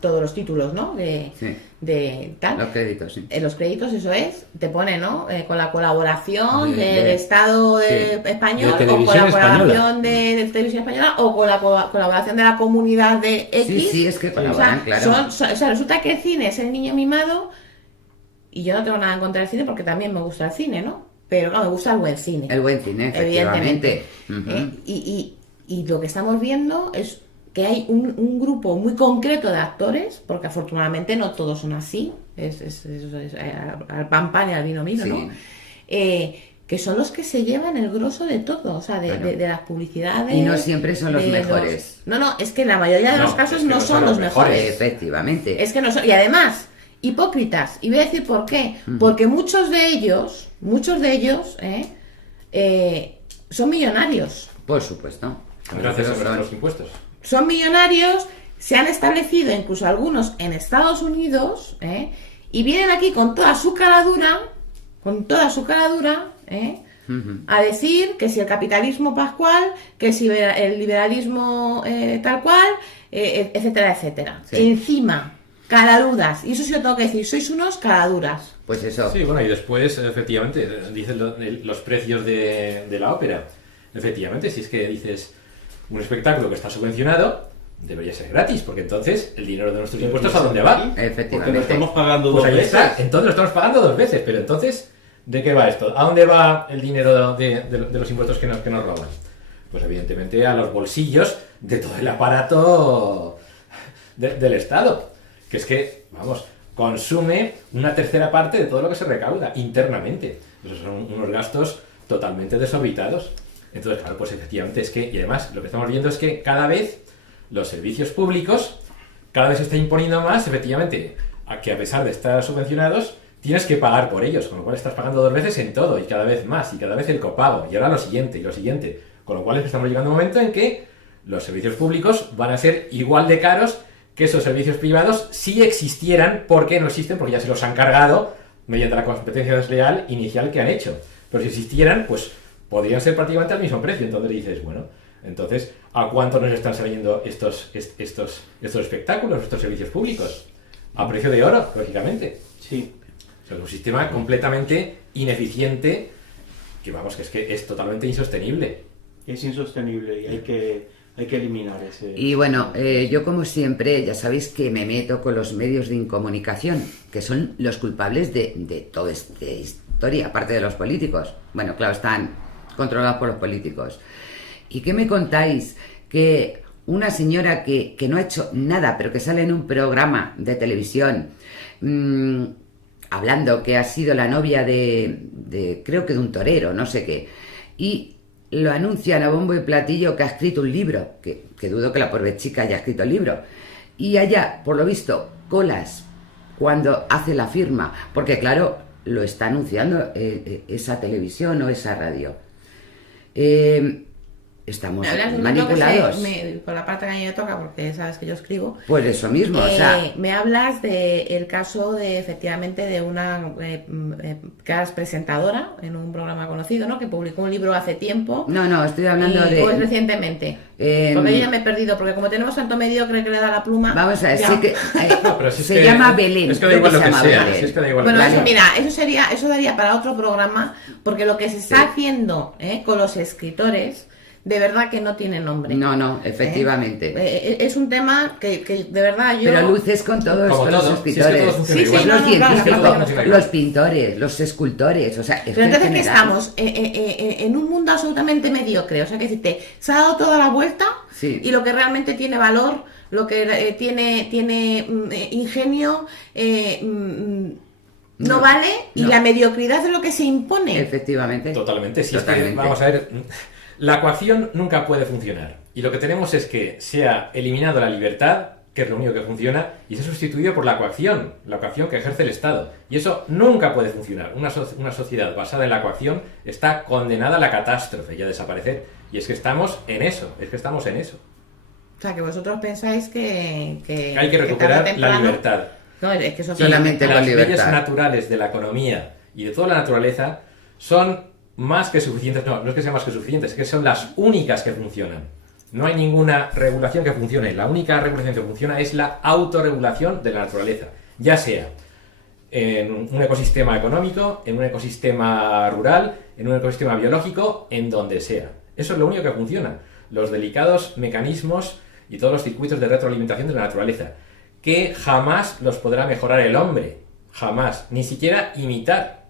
todos los títulos, ¿no? Sí. De tal. Los créditos, sí. En los créditos, eso es, te pone, ¿no? Con la colaboración De- del de- Estado sí. español, De o con la Televisión colaboración de Televisión Española, o con la colaboración de la comunidad de X. Sí, sí, es que O colaboran, sea, claro. o sea, resulta que el cine es el niño mimado, y yo no tengo nada en contra del cine porque también me gusta el cine, ¿no? Pero claro, me gusta el buen cine. El buen cine, efectivamente. Evidentemente. Y lo que estamos viendo es que hay un grupo muy concreto de actores, porque afortunadamente no todos son así, es al pan pan y al vino vino, Sí. ¿no? Que son los que se llevan el grosso de todo, o sea, Bueno. de las publicidades. Y no siempre son los de mejores. No, es que la mayoría de No, los casos es que no son los mejores. Efectivamente. Es que no son, y además, hipócritas. Y voy a decir por qué. Porque muchos de ellos, son millonarios. Por supuesto. Gracias a Son- nuestros impuestos. Son millonarios, se han establecido, incluso algunos en Estados Unidos, y vienen aquí con toda su caradura, a decir que si el capitalismo pascual, que si el liberalismo tal cual, etcétera, etcétera. Sí. Encima, caraduras, y eso sí lo tengo que decir, sois unos caraduras. Pues eso. Sí, bueno, y después, efectivamente, dicen los precios de la ópera. Efectivamente, si es que dices un espectáculo que está subvencionado, debería ser gratis, porque entonces el dinero de nuestros impuestos, ¿a dónde va? Porque lo Efectivamente. estamos pagando Pues dos ahí veces. está, entonces lo estamos pagando 2 veces, pero entonces, ¿de qué va esto? ¿A dónde va el dinero de los impuestos que nos roban? Pues evidentemente a los bolsillos de todo el aparato del Estado, que es que, vamos, consume una tercera parte de todo lo que se recauda internamente. Esos son unos gastos totalmente desorbitados. Entonces, claro, pues efectivamente es que, y además lo que estamos viendo es que cada vez los servicios públicos, cada vez se está imponiendo más, efectivamente, a que a pesar de estar subvencionados, tienes que pagar por ellos, con lo cual estás pagando 2 veces en todo, y cada vez más, y cada vez el copago, y ahora lo siguiente, y lo siguiente. Con lo cual es que estamos llegando a un momento en que los servicios públicos van a ser igual de caros que esos servicios privados si existieran, porque no existen, porque ya se los han cargado mediante la competencia desleal inicial que han hecho. Pero si existieran, pues podrían ser prácticamente al mismo precio. Entonces dices, bueno, entonces, ¿a cuánto nos están saliendo estos espectáculos, estos servicios públicos? A precio de oro, lógicamente. Sí. O sea, es un sistema completamente ineficiente, que vamos, que es totalmente insostenible. Es insostenible y hay que eliminar ese... Y bueno, yo como siempre, ya sabéis que me meto con los medios de incomunicación, que son los culpables de toda esta historia, aparte de los políticos. Bueno, claro, están controlados por los políticos. ¿Y qué me contáis? Que una señora que no ha hecho nada, pero que sale en un programa de televisión, hablando que ha sido la novia creo que de un torero, no sé qué, y lo anuncian a bombo y platillo que ha escrito un libro, que dudo que la pobre chica haya escrito el libro, y haya, por lo visto, colas cuando hace la firma, porque claro, lo está anunciando esa televisión o esa radio. Estamos Me hablas de un libro manipulados. por la parte que a mí me toca, porque sabes que yo escribo. Pues eso mismo, o sea, Me hablas del caso de, efectivamente, de una que eras presentadora en un programa conocido, ¿no? Que publicó un libro hace tiempo. no, estoy hablando de... Pues recientemente. Porque yo ya me he perdido, porque como tenemos tanto mediocre que le da la pluma... Vamos a ver, ya. sí que... No, pero si es se que- llama Belén. Es que da igual creo lo que se llama sea. Belén. Si es que da igual Bueno, lo que eso, sea. mira, eso daría para otro programa, porque lo que se está haciendo con los escritores, de verdad que no tiene nombre. No, efectivamente. Es un tema que de verdad yo... Pero luces con todos, Como con los todo, si es que escritores, todo funciona Sí, igual. sí, los no, claro, científicos, claro, claro. los pintores, los escultores, o sea, es Pero que en entonces que general- estamos en un mundo absolutamente mediocre, o sea que decirte, se ha dado toda la vuelta Sí. y lo que realmente tiene valor, lo que tiene ingenio, no vale, y no. la mediocridad es lo que se impone. Efectivamente. Totalmente, si Totalmente. es que, vamos a ver, la coacción nunca puede funcionar. Y lo que tenemos es que se ha eliminado la libertad, que es lo único que funciona, y se ha sustituido por la coacción que ejerce el Estado. Y eso nunca puede funcionar. Una sociedad basada en la coacción está condenada a la catástrofe y a desaparecer. Y es que estamos en eso, O sea que vosotros pensáis que Hay que tarde o recuperar la temprano- libertad. No, es que eso Solamente con Las leyes libertad. naturales de la economía y de toda la naturaleza son más que suficientes. No es que sean más que suficientes, es que son las únicas que funcionan. No hay ninguna regulación que funcione. La única regulación que funciona es la autorregulación de la naturaleza. Ya sea en un ecosistema económico, en un ecosistema rural, en un ecosistema biológico, en donde sea. Eso es lo único que funciona. Los delicados mecanismos y todos los circuitos de retroalimentación de la naturaleza, que jamás los podrá mejorar el hombre. Jamás. Ni siquiera imitar.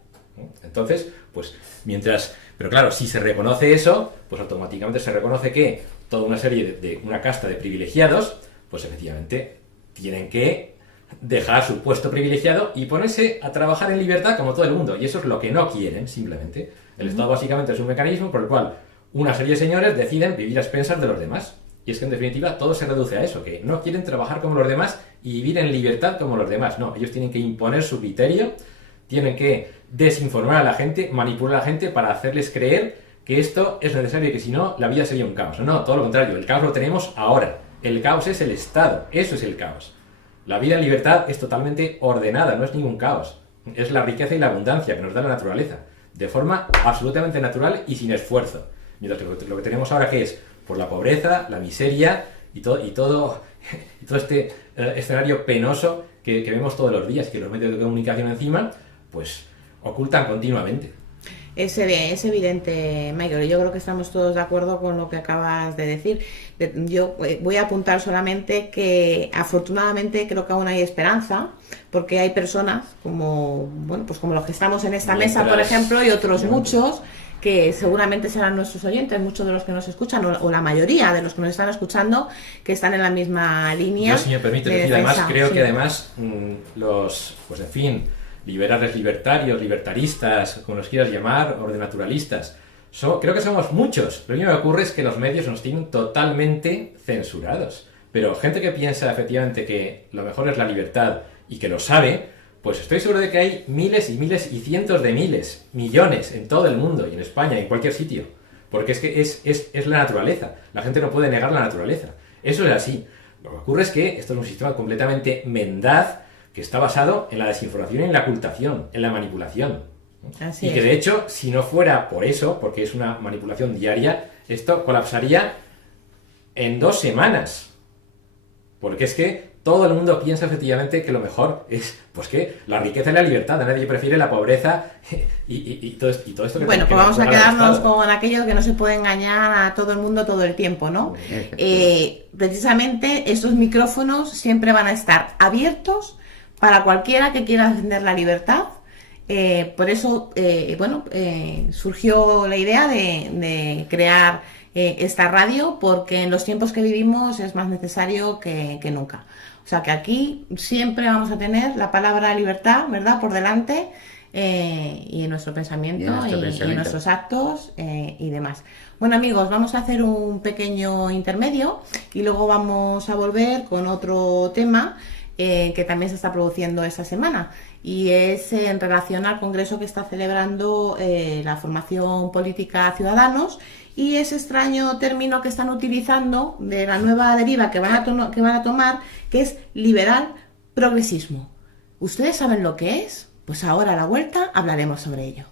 Entonces, pues, mientras... Pero claro, si se reconoce eso, pues automáticamente se reconoce que toda una serie de una casta de privilegiados, pues efectivamente tienen que dejar su puesto privilegiado y ponerse a trabajar en libertad como todo el mundo. Y eso es lo que no quieren, simplemente. El Estado básicamente es un mecanismo por el cual una serie de señores deciden vivir a expensas de los demás. Y es que en definitiva todo se reduce a eso, que no quieren trabajar como los demás y vivir en libertad como los demás. No, ellos tienen que imponer su criterio, tienen que desinformar a la gente, manipular a la gente para hacerles creer que esto es necesario y que si no, la vida sería un caos. No, todo lo contrario, el caos lo tenemos ahora. El caos es el Estado, eso es el caos. La vida en libertad es totalmente ordenada, no es ningún caos. Es la riqueza y la abundancia que nos da la naturaleza, de forma absolutamente natural y sin esfuerzo. Mientras que lo que tenemos ahora, ¿qué es? Por la pobreza, la miseria y todo este escenario penoso que vemos todos los días, que los medios de comunicación encima, pues ocultan continuamente. Es evidente, Michael. Yo creo que estamos todos de acuerdo con lo que acabas de decir. Yo voy a apuntar solamente que afortunadamente creo que aún hay esperanza, porque hay personas como, bueno, pues como los que estamos en esta mesa, por ejemplo, y otros muchos que seguramente serán nuestros oyentes, muchos de los que nos escuchan, o la mayoría de los que nos están escuchando, que están en la misma línea. Yo, si me permite de decir, defensa. además, creo Sí. que además pues en fin, liberales libertarios, libertaristas, como los quieras llamar, ordenaturalistas, creo que somos muchos. Lo único que ocurre es que los medios nos tienen totalmente censurados. Pero gente que piensa efectivamente que lo mejor es la libertad y que lo sabe, pues estoy seguro de que hay miles y miles y cientos de miles, millones en todo el mundo y en España, en cualquier sitio. Porque es que es la naturaleza. La gente no puede negar la naturaleza. Eso es así. Lo que ocurre es que esto es un sistema completamente mendaz que está basado en la desinformación y en la ocultación, en la manipulación. Así Y que es. de hecho, si no fuera por eso, porque es una manipulación diaria, esto colapsaría en 2 semanas. Porque es que todo el mundo piensa efectivamente que lo mejor es, pues que la riqueza y la libertad. Nadie prefiere la pobreza y todo esto que Bueno, que pues vamos a nos regala el quedarnos Estado. con aquello que no se puede engañar a todo el mundo todo el tiempo, ¿no? Precisamente estos micrófonos siempre van a estar abiertos para cualquiera que quiera defender la libertad. Por eso, surgió la idea de crear esta radio, porque en los tiempos que vivimos es más necesario que nunca. O sea que aquí siempre vamos a tener la palabra libertad, ¿verdad?, por delante, y en nuestro pensamiento, y en nuestros actos y demás. Bueno, amigos, vamos a hacer un pequeño intermedio y luego vamos a volver con otro tema que también se está produciendo esta semana, y es en relación al congreso que está celebrando la formación política Ciudadanos y ese extraño término que están utilizando de la nueva deriva que van a tomar, que es liberal progresismo. ¿Ustedes saben lo que es? Pues ahora a la vuelta hablaremos sobre ello.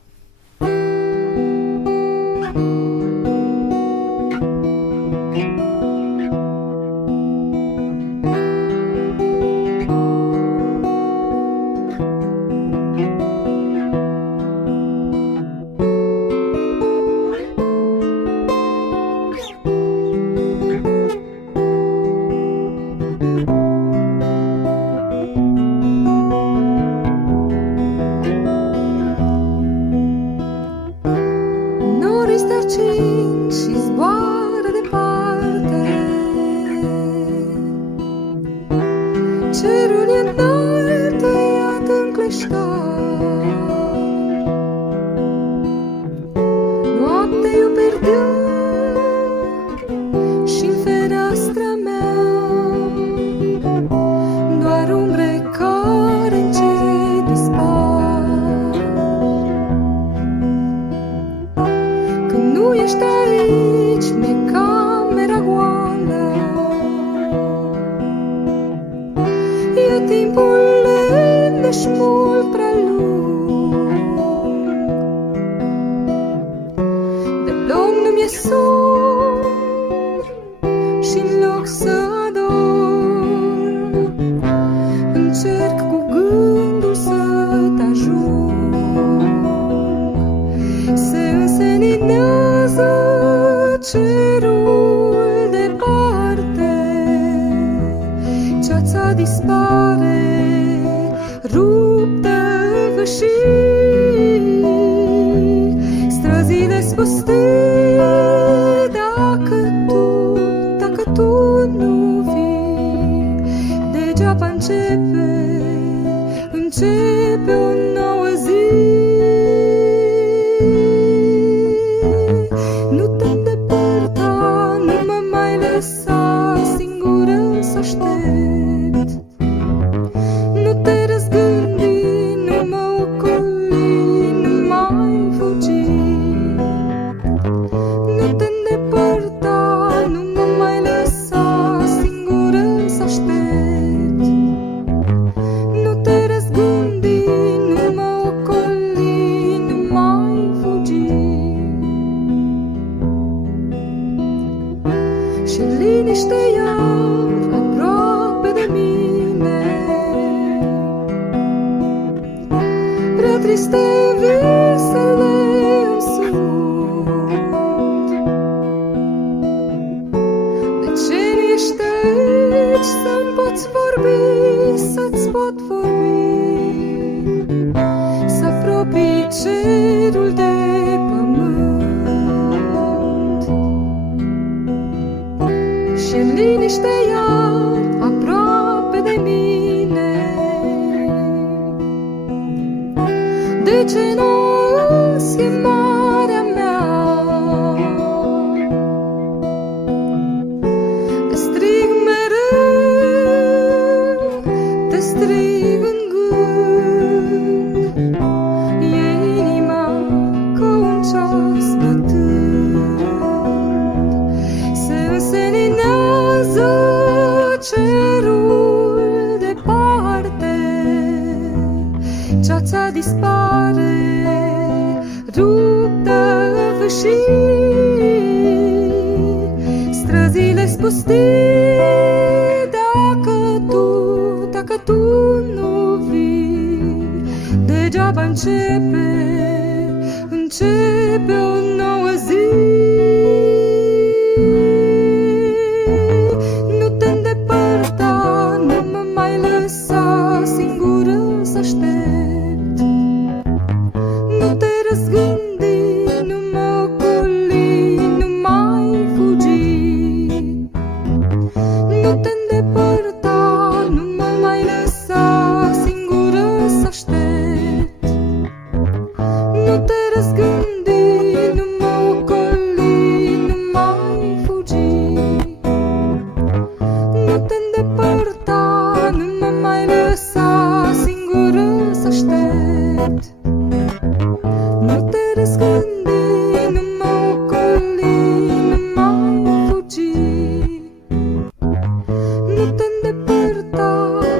Nu te îndepărta,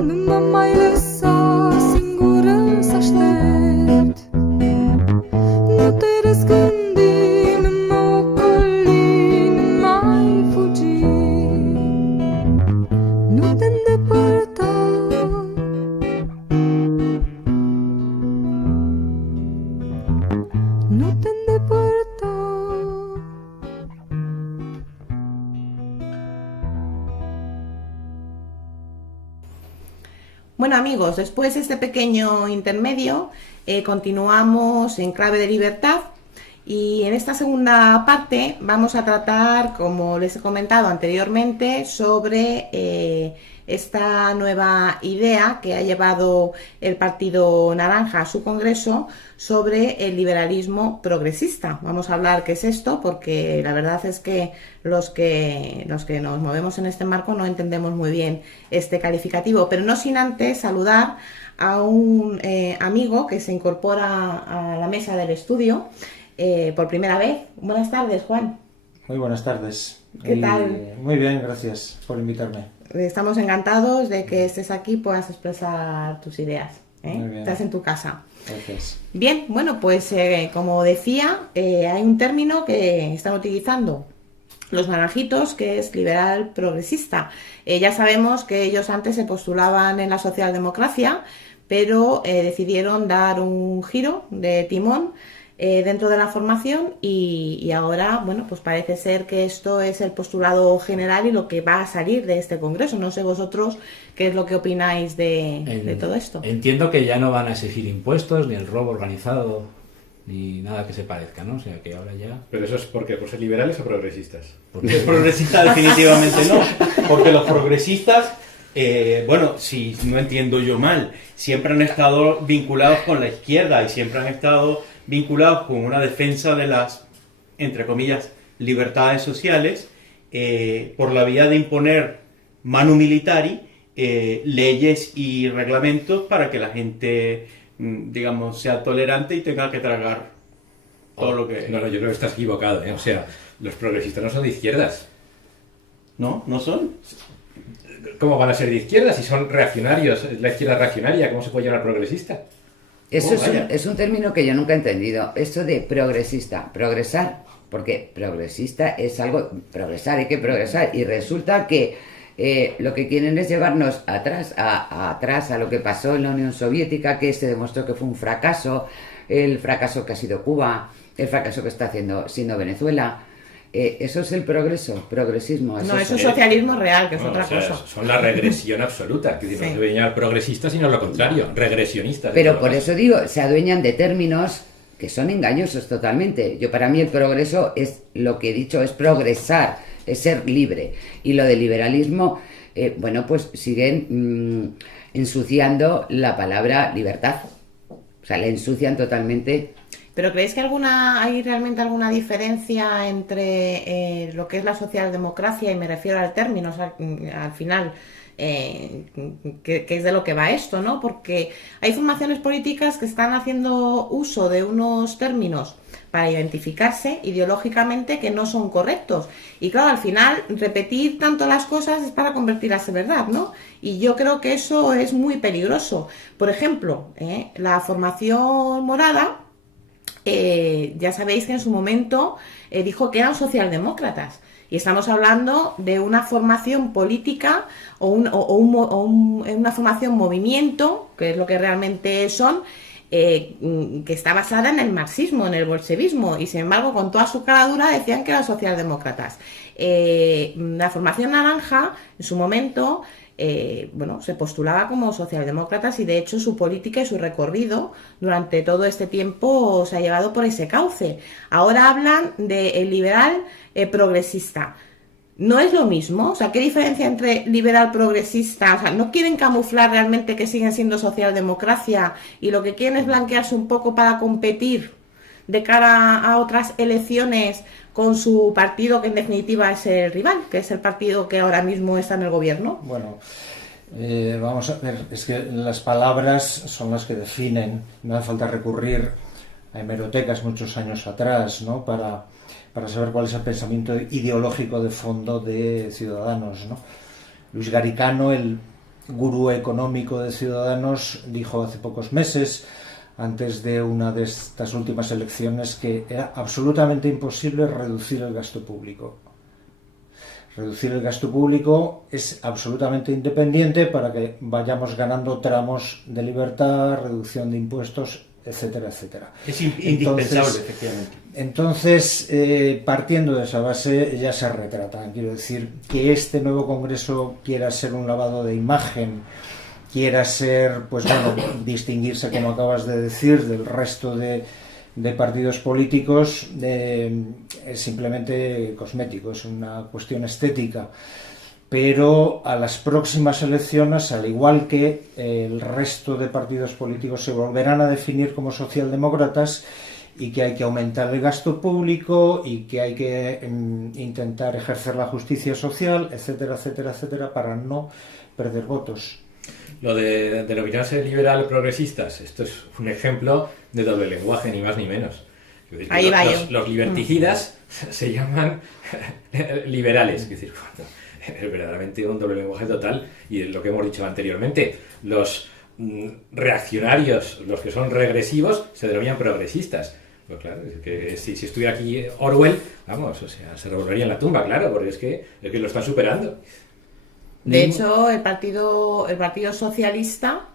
nu mă mai lăsa singură să aștept. Nu te răzgândi, nu mă ocoli, nu mai fugi. Nu te îndepărta. Nu te îndepărta. Bueno amigos, después de este pequeño intermedio, continuamos en clave de libertad y en esta segunda parte vamos a tratar, como les he comentado anteriormente, sobre esta nueva idea que ha llevado el Partido Naranja a su congreso sobre el liberalismo progresista. Vamos a hablar qué es esto, porque la verdad es que los que nos movemos en este marco no entendemos muy bien este calificativo, pero no sin antes saludar a un amigo que se incorpora a la mesa del estudio por primera vez. Buenas tardes, Juan. Muy buenas tardes. ¿Qué tal? Muy bien, gracias por invitarme. Estamos encantados de que estés aquí y puedas expresar tus ideas. Muy bien. Estás en tu casa. Gracias. Bien, bueno, pues como decía, hay un término que están utilizando los naranjitos, que es liberal progresista. Ya sabemos que ellos antes se postulaban en la socialdemocracia, pero decidieron dar un giro de timón dentro de la formación y ahora, bueno, pues parece ser que esto es el postulado general y lo que va a salir de este congreso. No sé vosotros qué es lo que opináis de todo esto. Entiendo que ya no van a exigir impuestos, ni el robo organizado, ni nada que se parezca, ¿no? O sea, que ahora ya... Pero eso es porque por ser liberales o progresistas. Es progresista definitivamente no, porque los progresistas, bueno, si no entiendo yo mal, siempre han estado vinculados con la izquierda y siempre han estado vinculados con una defensa de las, entre comillas, libertades sociales, por la vía de imponer manu militari leyes y reglamentos para que la gente, digamos, sea tolerante y tenga que tragar todo lo que... No, yo creo que estás equivocado, ¿eh? O sea, los progresistas no son de izquierdas. ¿No? ¿No son? ¿Cómo van a ser de izquierdas si son reaccionarios? La izquierda reaccionaria, ¿cómo se puede llamar progresista? Eso es un término que yo nunca he entendido. Esto de progresista, progresar, porque progresista es algo, progresar, hay que progresar. Y resulta que lo que quieren es llevarnos atrás a lo que pasó en la Unión Soviética, que se demostró que fue un fracaso, el fracaso que ha sido Cuba, el fracaso que está siendo Venezuela. Eso es el progreso, progresismo. No, eso es socialismo real, que es otra cosa. Son la regresión absoluta, que no se debe llamar progresistas, sino lo contrario, regresionistas. Pero por eso digo, se adueñan de términos que son engañosos totalmente. Para mí el progreso es lo que he dicho, es progresar, es ser libre. Y lo del liberalismo, bueno, pues siguen ensuciando la palabra libertad. O sea, la ensucian totalmente. ¿Pero creéis que hay realmente alguna diferencia entre lo que es la socialdemocracia, y me refiero al término, o sea, al final, que es de lo que va esto, ¿no? Porque hay formaciones políticas que están haciendo uso de unos términos para identificarse ideológicamente que no son correctos. Y claro, al final, repetir tanto las cosas es para convertirlas en verdad, ¿no? Y yo creo que eso es muy peligroso. Por ejemplo, la formación morada, ya sabéis que en su momento dijo que eran socialdemócratas. Y estamos hablando de una formación política o una formación movimiento, que es lo que realmente son, que está basada en el marxismo, en el bolchevismo, y sin embargo con toda su caradura decían que eran socialdemócratas. La formación naranja en su momento se postulaba como socialdemócratas, y de hecho su política y su recorrido durante todo este tiempo se ha llevado por ese cauce. Ahora hablan de el liberal progresista. No es lo mismo, o sea, ¿qué diferencia entre liberal progresista? O sea, no quieren camuflar realmente que siguen siendo socialdemocracia y lo que quieren es blanquearse un poco para competir de cara a otras elecciones con su partido, que en definitiva es el rival, que es el partido que ahora mismo está en el gobierno. Bueno, vamos a ver, es que las palabras son las que definen. No hace falta recurrir a hemerotecas muchos años atrás, ¿no? Para saber cuál es el pensamiento ideológico de fondo de Ciudadanos, ¿no? Luis Garicano, el gurú económico de Ciudadanos, dijo hace pocos meses, antes de una de estas últimas elecciones, que era absolutamente imposible reducir el gasto público. Reducir el gasto público es absolutamente independiente para que vayamos ganando tramos de libertad, reducción de impuestos, etcétera, etcétera. Es indispensable, efectivamente. Entonces, partiendo de esa base, ya se retratan. Quiero decir, que este nuevo Congreso quiera ser un lavado de imagen, quiera ser, pues bueno, distinguirse, como acabas de decir, del resto de partidos políticos, es simplemente cosmético, es una cuestión estética. Pero a las próximas elecciones, al igual que el resto de partidos políticos, se volverán a definir como socialdemócratas, y que hay que aumentar el gasto público y que hay que intentar ejercer la justicia social, etcétera, etcétera, etcétera, para no perder votos. Lo de denominarse liberal progresistas, esto es un ejemplo de doble lenguaje, ni más ni menos. Ahí va los liberticidas se llaman liberales, es decir, es verdaderamente un doble lenguaje total, y es lo que hemos dicho anteriormente. Los reaccionarios, los que son regresivos, se denominan progresistas. Pues claro, es que si estuviera aquí Orwell, vamos, o sea, se revolvería en la tumba, claro, porque es que lo están superando. De hecho, el Partido Socialista,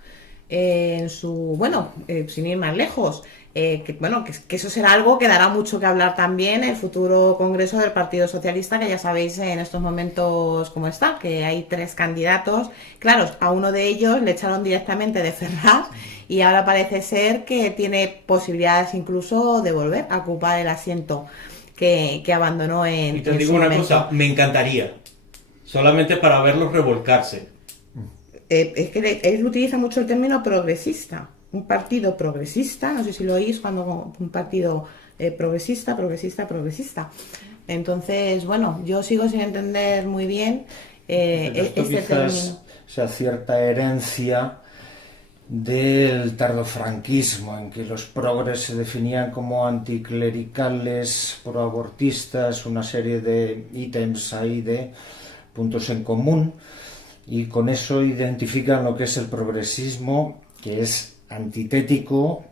en su, bueno, sin ir más lejos, que eso será algo que dará mucho que hablar también el futuro Congreso del Partido Socialista, que ya sabéis en estos momentos cómo está, que hay 3 candidatos. Claro, a uno de ellos le echaron directamente de Ferraz y ahora parece ser que tiene posibilidades incluso de volver a ocupar el asiento que abandonó en. Y te digo una cosa, me encantaría, solamente para verlos revolcarse. Es que él utiliza mucho el término progresista. Un partido progresista, no sé si lo oís, cuando un partido progresista. Entonces, bueno, yo sigo sin entender muy bien este término. Esa cierta herencia del tardofranquismo, en que los progres se definían como anticlericales, proabortistas, una serie de ítems ahí de puntos en común, y con eso identifican lo que es el progresismo, que es antitético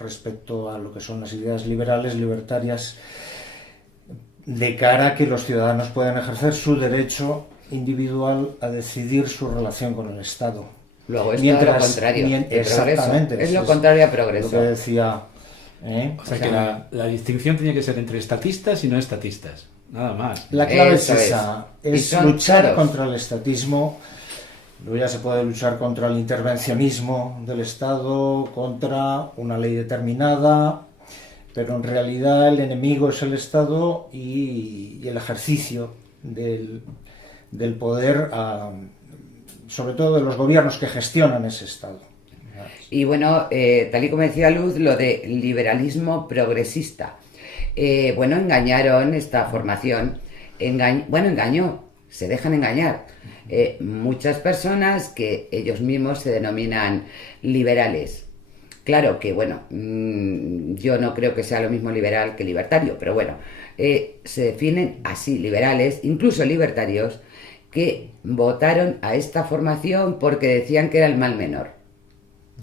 respecto a lo que son las ideas liberales, libertarias, de cara a que los ciudadanos puedan ejercer su derecho individual a decidir su relación con el Estado. Luego es todo lo contrario. Exactamente. Es lo contrario a progreso. Lo que decía. O sea que la distinción tenía que ser entre estatistas y no estatistas. Nada más. La clave es Eso esa. es. Es luchar contra el estatismo. Luego ya se puede luchar contra el intervencionismo del Estado, contra una ley determinada, pero en realidad el enemigo es el Estado y el ejercicio del poder, sobre todo de los gobiernos que gestionan ese Estado. Y bueno, tal y como decía Luz, lo de liberalismo progresista. Engañaron esta formación. Engañó, se dejan engañar. Muchas personas que ellos mismos se denominan liberales. Claro que, yo no creo que sea lo mismo liberal que libertario, pero se definen así, liberales, incluso libertarios, que votaron a esta formación porque decían que era el mal menor.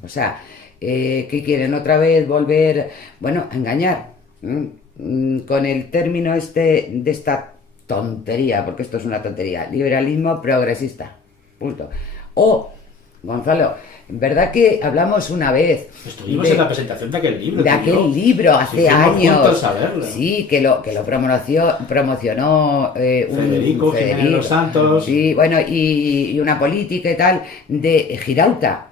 O sea, que quieren otra vez volver, a engañar, con el término de esta tontería, porque esto es una tontería, liberalismo progresista, punto. Gonzalo, ¿verdad que hablamos una vez? Estuvimos en la presentación de aquel libro. De aquel libro hace años. A verlo. Sí, que lo promocionó Federico Jiménez Los Santos. Sí, y una política y tal, de Girauta.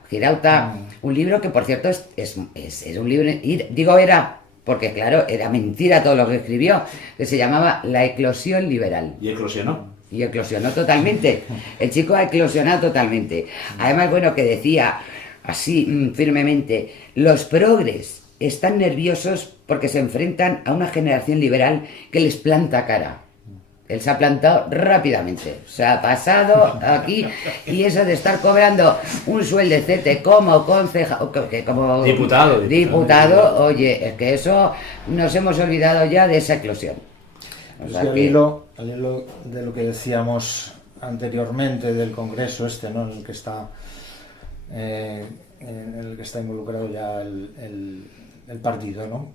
Un libro que, por cierto, es un libro, era, porque claro, era mentira todo lo que escribió, que se llamaba La eclosión liberal. Y eclosionó. Y eclosionó totalmente. El chico ha eclosionado totalmente. Además, que decía así firmemente, los progres están nerviosos porque se enfrentan a una generación liberal que les planta cara. Él se ha plantado rápidamente. Se ha pasado aquí, y eso de estar cobrando un sueldecete como concejal, como diputado, oye, es que eso nos hemos olvidado ya de esa eclosión. Al hilo de lo que decíamos anteriormente del Congreso ¿no? En el que está involucrado ya el partido, ¿no?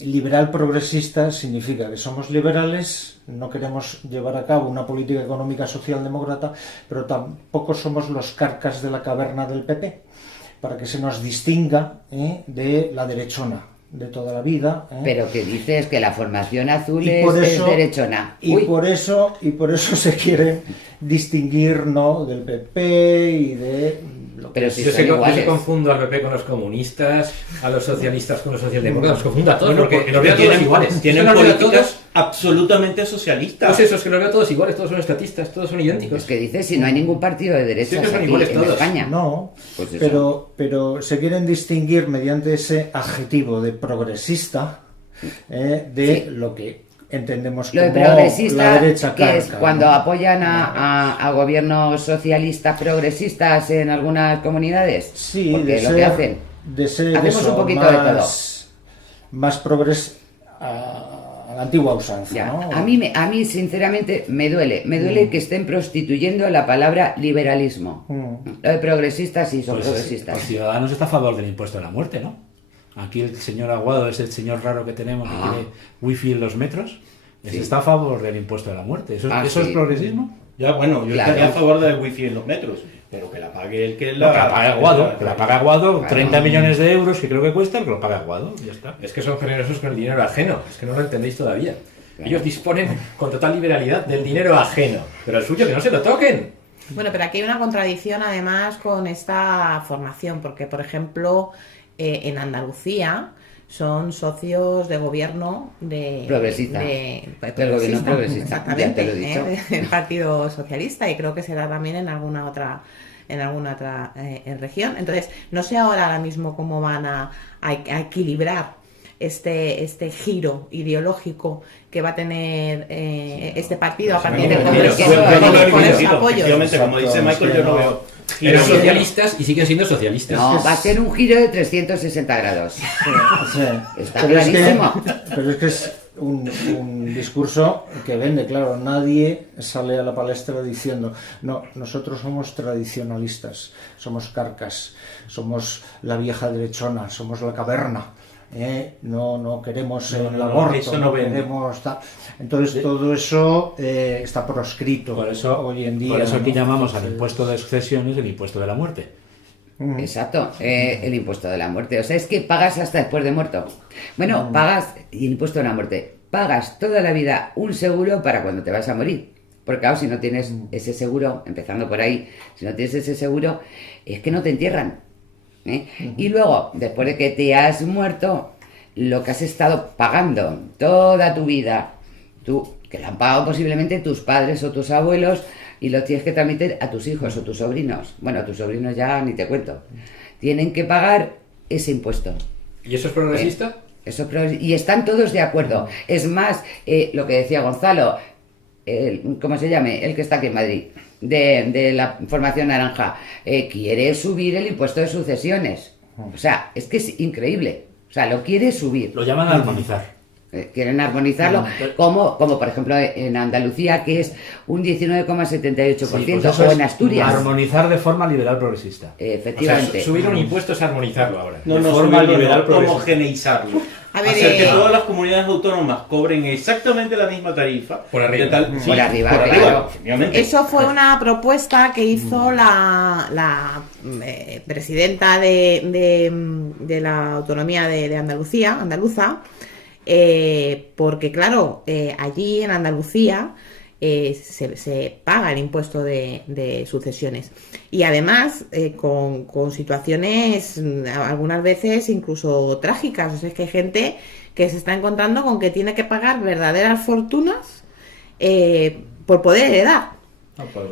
Liberal progresista significa que somos liberales, no queremos llevar a cabo una política económica socialdemócrata, pero tampoco somos los carcas de la caverna del PP, para que se nos distinga de la derechona de toda la vida. Pero que dices que la formación azul Y es, por es eso- derechona. Y Uy, por eso se quieren distinguir, ¿no? Del PP y de lo que Pero si Yo son yo iguales. confundo al PP con los comunistas, a los socialistas con los socialdemócratas, los confundo a todos Bueno, porque los veo a todos iguales. tienen Yo los veo a políticas todos, absolutamente socialistas. pues eso, es que los veo todos iguales, todos son estatistas, todos son idénticos. es que dices si no hay ningún partido de Sí, derechas que son aquí iguales en todos. España. No, Pues eso. pero se quieren distinguir mediante ese adjetivo de progresista de lo que entendemos Lo de como progresista, la derecha que es carca, cuando ¿no? apoyan a gobiernos socialistas progresistas en algunas comunidades. Sí, porque lo que hacen. Hacemos eso, un poquito de todo. más a la antigua usanza, Ya, ¿no? a mí sinceramente me duele que estén prostituyendo la palabra liberalismo. Lo de progresistas sí son Pues, progresistas. pues Ciudadanos está a favor del impuesto de la muerte, ¿no? Aquí el señor Aguado es el señor raro que tenemos que quiere wifi en los metros. Ese Sí. está a favor del impuesto de la muerte. ¿Eso Sí. es progresismo? Ya, bueno, yo Claro. estaría a favor del wifi en los metros, pero que la pague el que No, que la pague Aguado. Que la pague Aguado, 30 millones de euros que creo que cuesta, que lo pague Aguado. Ya está. Es que son generosos con el dinero ajeno, es que no lo entendéis todavía. Ellos disponen con total liberalidad del dinero ajeno, pero el suyo que no se lo toquen. Bueno, pero aquí hay una contradicción además con esta formación, porque por ejemplo en Andalucía son socios de gobierno Progresista. Del gobierno progresista, exactamente, ya te lo he dicho. del Partido Socialista, y creo que será también en alguna otra región. Entonces, no sé ahora mismo cómo van a equilibrar este giro ideológico que va a tener este partido a partir del Mira, Congreso yo no veo con ningún esos giro. apoyos. Efectivamente, como dice Exacto, Michael, es que yo no no. veo. Eran giro. socialistas y siguen siendo socialistas. No, va a ser un giro de 360 grados. Sí. Está Pero clarísimo. Pero es que es un discurso que vende, claro, nadie sale a la palestra diciendo, no, nosotros somos tradicionalistas, somos carcas, somos la vieja derechona, somos la caverna. No queremos No, el no, aborto, eso no vende. queremos entonces todo eso está proscrito Por eso, hoy en día. por eso aquí ¿no? llamamos al Entonces, impuesto de sucesiones el impuesto de la muerte. Exacto, el impuesto de la muerte. O sea, es que pagas hasta después de muerto. Bueno, pagas, y el impuesto de la muerte, pagas toda la vida un seguro para cuando te vas a morir. Porque claro, si no tienes ese seguro, empezando por ahí, si no tienes ese seguro, es que no te entierran. Y luego, después de que te has muerto, lo que has estado pagando toda tu vida, que lo han pagado posiblemente tus padres o tus abuelos, y lo tienes que transmitir a tus hijos o tus sobrinos. Bueno, a tus sobrinos ya ni te cuento. Tienen que pagar ese impuesto. ¿Y eso es progresista? Y están todos de acuerdo. Es más, lo que decía Gonzalo, ¿cómo se llame? El que está aquí en Madrid, de la formación naranja, quiere subir el impuesto de sucesiones. O sea, es que es increíble. O sea, lo quiere subir. Lo llaman armonizar. Quieren armonizarlo, como por ejemplo en Andalucía, que es un 19,78%, Sí, pues eso o es en Asturias. Armonizar de forma liberal progresista. O sea, Efectivamente. subir un impuesto es armonizarlo ahora. No, de no, forma subirlo, liberal no, progresista. homogeneizarlo. A ver, Hacer que todas las comunidades autónomas cobren exactamente la misma tarifa. Por arriba. Por arriba, claro. efectivamente. Eso fue una propuesta que hizo la presidenta de la autonomía de Andalucía, andaluza, porque claro, allí en Andalucía se paga el impuesto de sucesiones, y además con situaciones algunas veces incluso trágicas. O sea, es que hay gente que se está encontrando con que tiene que pagar verdaderas fortunas por poder heredar.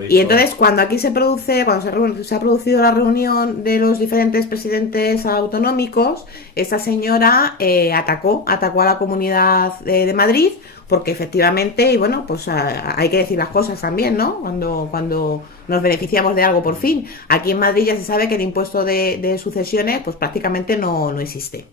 Y entonces cuando aquí cuando se ha producido la reunión de los diferentes presidentes autonómicos, esta señora atacó a la Comunidad de Madrid, porque efectivamente, y bueno, pues hay que decir las cosas también, ¿no? Cuando nos beneficiamos de algo por fin. Aquí en Madrid ya se sabe que el impuesto de sucesiones pues prácticamente no existe.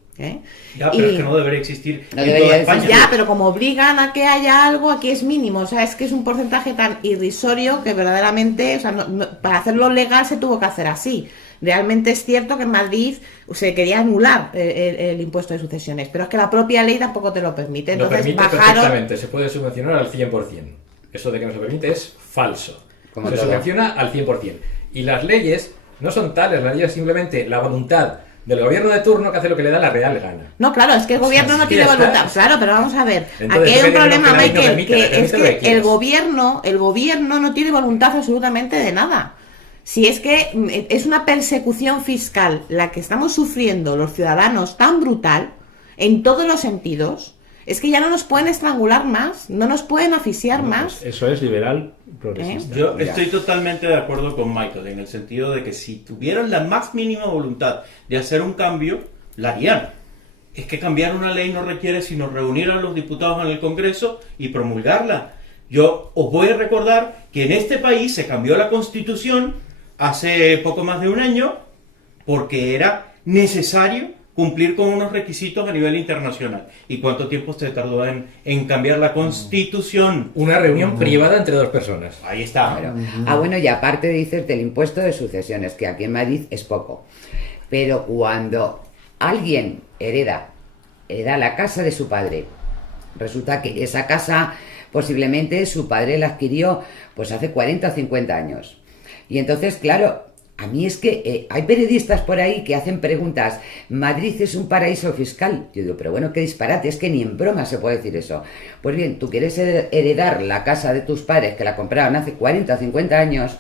Ya, pero es que no debería existir No en debería toda existir. España. Ya, pero como obligan a que haya algo, aquí es mínimo. O sea, es que es un porcentaje tan irrisorio que verdaderamente, o sea, para hacerlo legal se tuvo que hacer así. Realmente es cierto que en Madrid se quería anular el impuesto de sucesiones, pero es que la propia ley tampoco te lo permite. Lo Entonces permite bajaron. perfectamente, se puede subvencionar al 100%. Eso de que no se permite es falso. Como Se todo. subvenciona al 100%. Y las leyes no son tales, las leyes es simplemente la voluntad del gobierno de turno que hace lo que le da la real gana. No, claro, es que el gobierno no sí, tiene ya está. voluntad. Claro, pero vamos a ver. Entonces, aquí hay un depende de lo problema, que la ley no Michael, permita, que le es permite lo que que quieras. el gobierno no tiene voluntad absolutamente de nada. Si es que es una persecución fiscal la que estamos sufriendo los ciudadanos tan brutal, en todos los sentidos, es que ya no nos pueden estrangular más, no nos pueden asfixiar más. Eso es liberal progresista. Yo Ya. estoy totalmente de acuerdo con Michael en el sentido de que si tuvieran la más mínima voluntad de hacer un cambio, la harían. Es que cambiar una ley no requiere sino reunir a los diputados en el Congreso y promulgarla. Yo os voy a recordar que en este país se cambió la Constitución hace poco más de un año porque era necesario cumplir con unos requisitos a nivel internacional. ¿Y cuánto tiempo se tardó en cambiar la Constitución? Una reunión privada entre dos personas. Ahí está. Claro. Bueno, y aparte dices del impuesto de sucesiones, que aquí en Madrid es poco. Pero cuando alguien hereda la casa de su padre, resulta que esa casa posiblemente su padre la adquirió pues hace 40 o 50 años. Y entonces, claro, a mí es que hay periodistas por ahí que hacen preguntas, Madrid es un paraíso fiscal. Yo digo, pero bueno, qué disparate, es que ni en broma se puede decir eso. Pues bien, tú quieres heredar la casa de tus padres que la compraron hace 40 o 50 años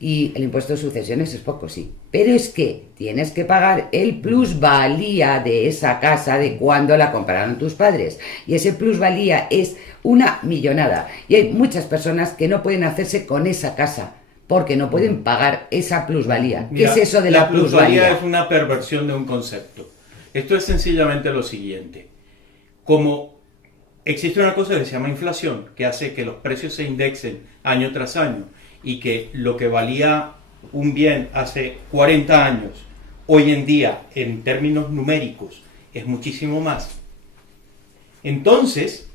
y el impuesto de sucesiones es poco, sí. Pero es que tienes que pagar el plusvalía de esa casa de cuando la compraron tus padres. Y ese plusvalía es una millonada. Y hay muchas personas que no pueden hacerse con esa casa porque no pueden pagar esa plusvalía. ¿Qué Mira, es eso de la plusvalía? es una perversión de un concepto. Esto es sencillamente lo siguiente. Como existe una cosa que se llama inflación, que hace que los precios se indexen año tras año, y que lo que valía un bien hace 40 años, hoy en día, en términos numéricos, es muchísimo más. Entonces,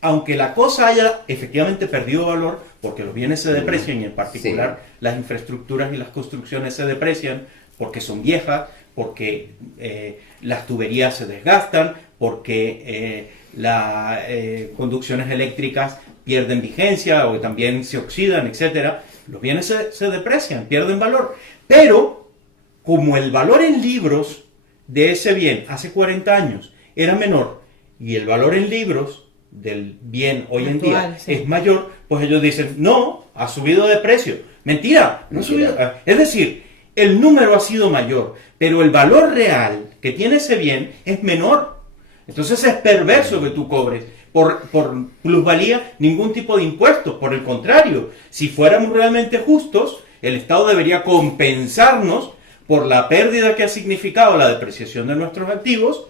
aunque la cosa haya efectivamente perdido valor, porque los bienes se deprecian y en particular las infraestructuras y las construcciones se deprecian porque son viejas, porque las tuberías se desgastan, porque las conducciones eléctricas pierden vigencia o también se oxidan, etcétera. Los bienes se deprecian, pierden valor. Pero, como el valor en libros de ese bien hace 40 años era menor y el valor en libros del bien hoy en día Actual, sí. es mayor, pues ellos dicen, no, ha subido de precio. Mentira, no ha subido. Es decir, el número ha sido mayor, pero el valor real que tiene ese bien es menor. Entonces es perverso que tú cobres por plusvalía ningún tipo de impuestos. Por el contrario, si fuéramos realmente justos, el Estado debería compensarnos por la pérdida que ha significado la depreciación de nuestros activos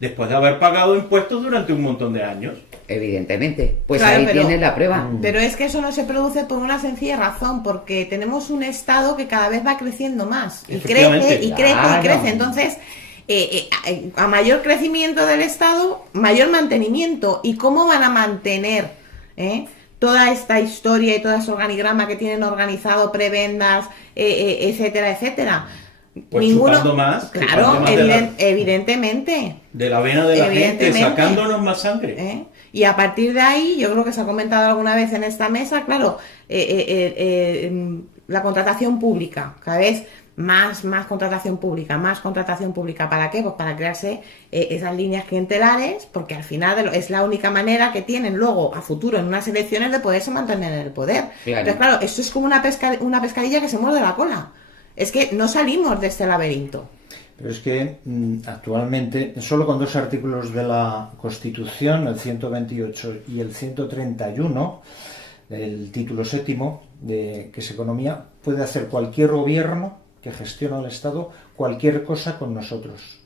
después de haber pagado impuestos durante un montón de años. Evidentemente. Pues Claro, ahí pero- tienes la prueba. Pero es que eso no se produce por una sencilla razón, porque tenemos un Estado que cada vez va creciendo más. Y crece, Efectivamente. y crece, y Claro. crece. Entonces, a mayor crecimiento del Estado, mayor mantenimiento. ¿Y cómo van a mantener toda esta historia y todo ese organigrama que tienen organizado, prebendas, etcétera, etcétera? Pues chupando más, Claro, chupando más evidentemente. de la vena de la gente, Evidentemente. sacándonos más sangre. Y a partir de ahí, yo creo que se ha comentado alguna vez en esta mesa, claro, la contratación pública, cada vez más contratación pública, más contratación pública. ¿Para qué? Pues para crearse esas líneas clientelares, porque al final es la única manera que tienen luego a futuro en unas elecciones de poderse mantener en el poder. Claro. Entonces, claro, esto es como una pescadilla que se muerde la cola. Es que no salimos de este laberinto. Pero es que actualmente, solo con dos artículos de la Constitución, el 128 y el 131, el título séptimo, que es Economía, puede hacer cualquier gobierno que gestiona el Estado cualquier cosa con nosotros.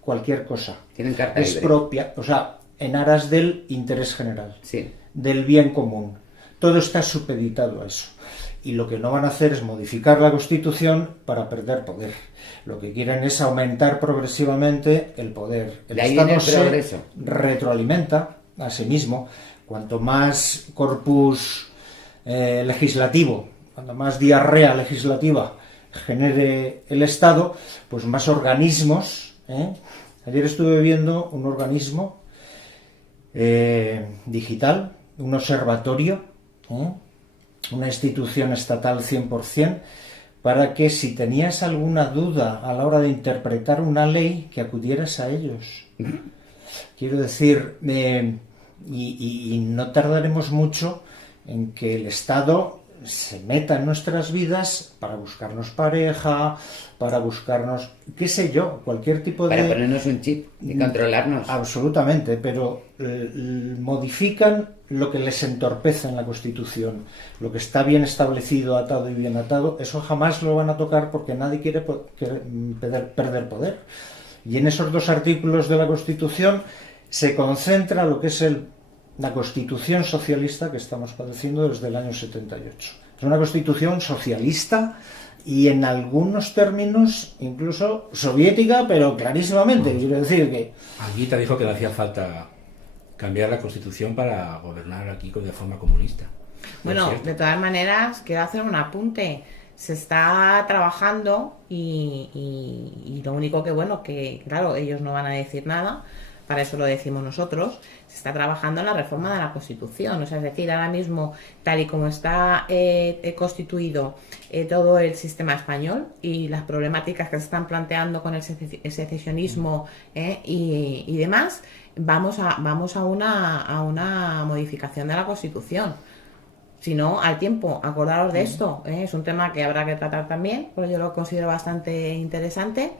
Cualquier cosa. Tienen carta Es libre. propia, o sea, en aras del interés general, Sí. del bien común. Todo está supeditado a eso. y lo que no van a hacer es modificar la Constitución para perder poder. Lo que quieren es aumentar progresivamente el poder. El De ahí viene Estado el progreso. se retroalimenta a sí mismo. Cuanto más corpus legislativo, cuanto más diarrea legislativa genere el Estado, pues más organismos. Ayer estuve viendo un organismo digital, un observatorio, una institución estatal 100%, para que si tenías alguna duda a la hora de interpretar una ley, que acudieras a ellos. Quiero decir, y no tardaremos mucho en que el Estado se meta en nuestras vidas para buscarnos pareja, para buscarnos, qué sé yo, cualquier tipo Para de... ponernos un chip y controlarnos. Absolutamente, pero modifican lo que les entorpece en la Constitución. Lo que está bien establecido, atado y bien atado, eso jamás lo van a tocar porque nadie quiere perder poder. Y en esos 2 artículos de la Constitución se concentra lo que es la Constitución socialista que estamos padeciendo desde el año 78. Es una Constitución socialista y en algunos términos incluso soviética, pero clarísimamente. Quiero decir que... Alguita dijo que le hacía falta cambiar la Constitución para gobernar aquí de forma comunista. Bueno, de todas maneras, quiero hacer un apunte. Se está trabajando y lo único que, bueno, que claro, ellos no van a decir nada, para eso lo decimos nosotros, se está trabajando en la reforma de la Constitución. O sea, es decir, ahora mismo, tal y como está constituido todo el sistema español y las problemáticas que se están planteando con el secesionismo y demás, vamos a una modificación de la Constitución. Si no, al tiempo, acordaros de esto. Es un tema que habrá que tratar también, porque yo lo considero bastante interesante.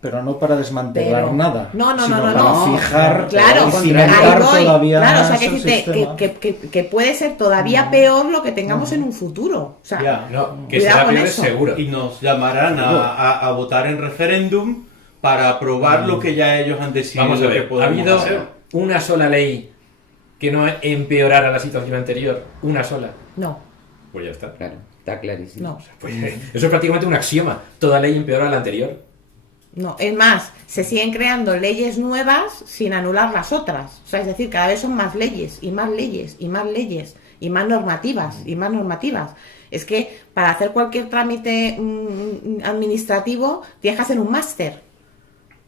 Pero no para desmantelar nada, no, sino para no. fijar Claro, y cimentar ahí voy. todavía Claro, o sea, más que, el sistema. que puede ser todavía peor lo que tengamos en un futuro. O sea, Ya. No, que cuidado será con peor eso. seguro. Y nos llamarán a votar en referéndum para aprobar lo que ya ellos han decidido. Vamos a que ver, ¿ha podemos habido hacer. una sola ley que no empeorara la situación anterior? ¿Una sola? no, Pues ya está. Claro, está clarísimo. no. Pues, eso es prácticamente un axioma. Toda ley empeora a la anterior. No, es más, se siguen creando leyes nuevas sin anular las otras. O sea, es decir, cada vez son más leyes y más leyes y más leyes y más normativas y más normativas. Es que para hacer cualquier trámite administrativo tienes que hacer un máster.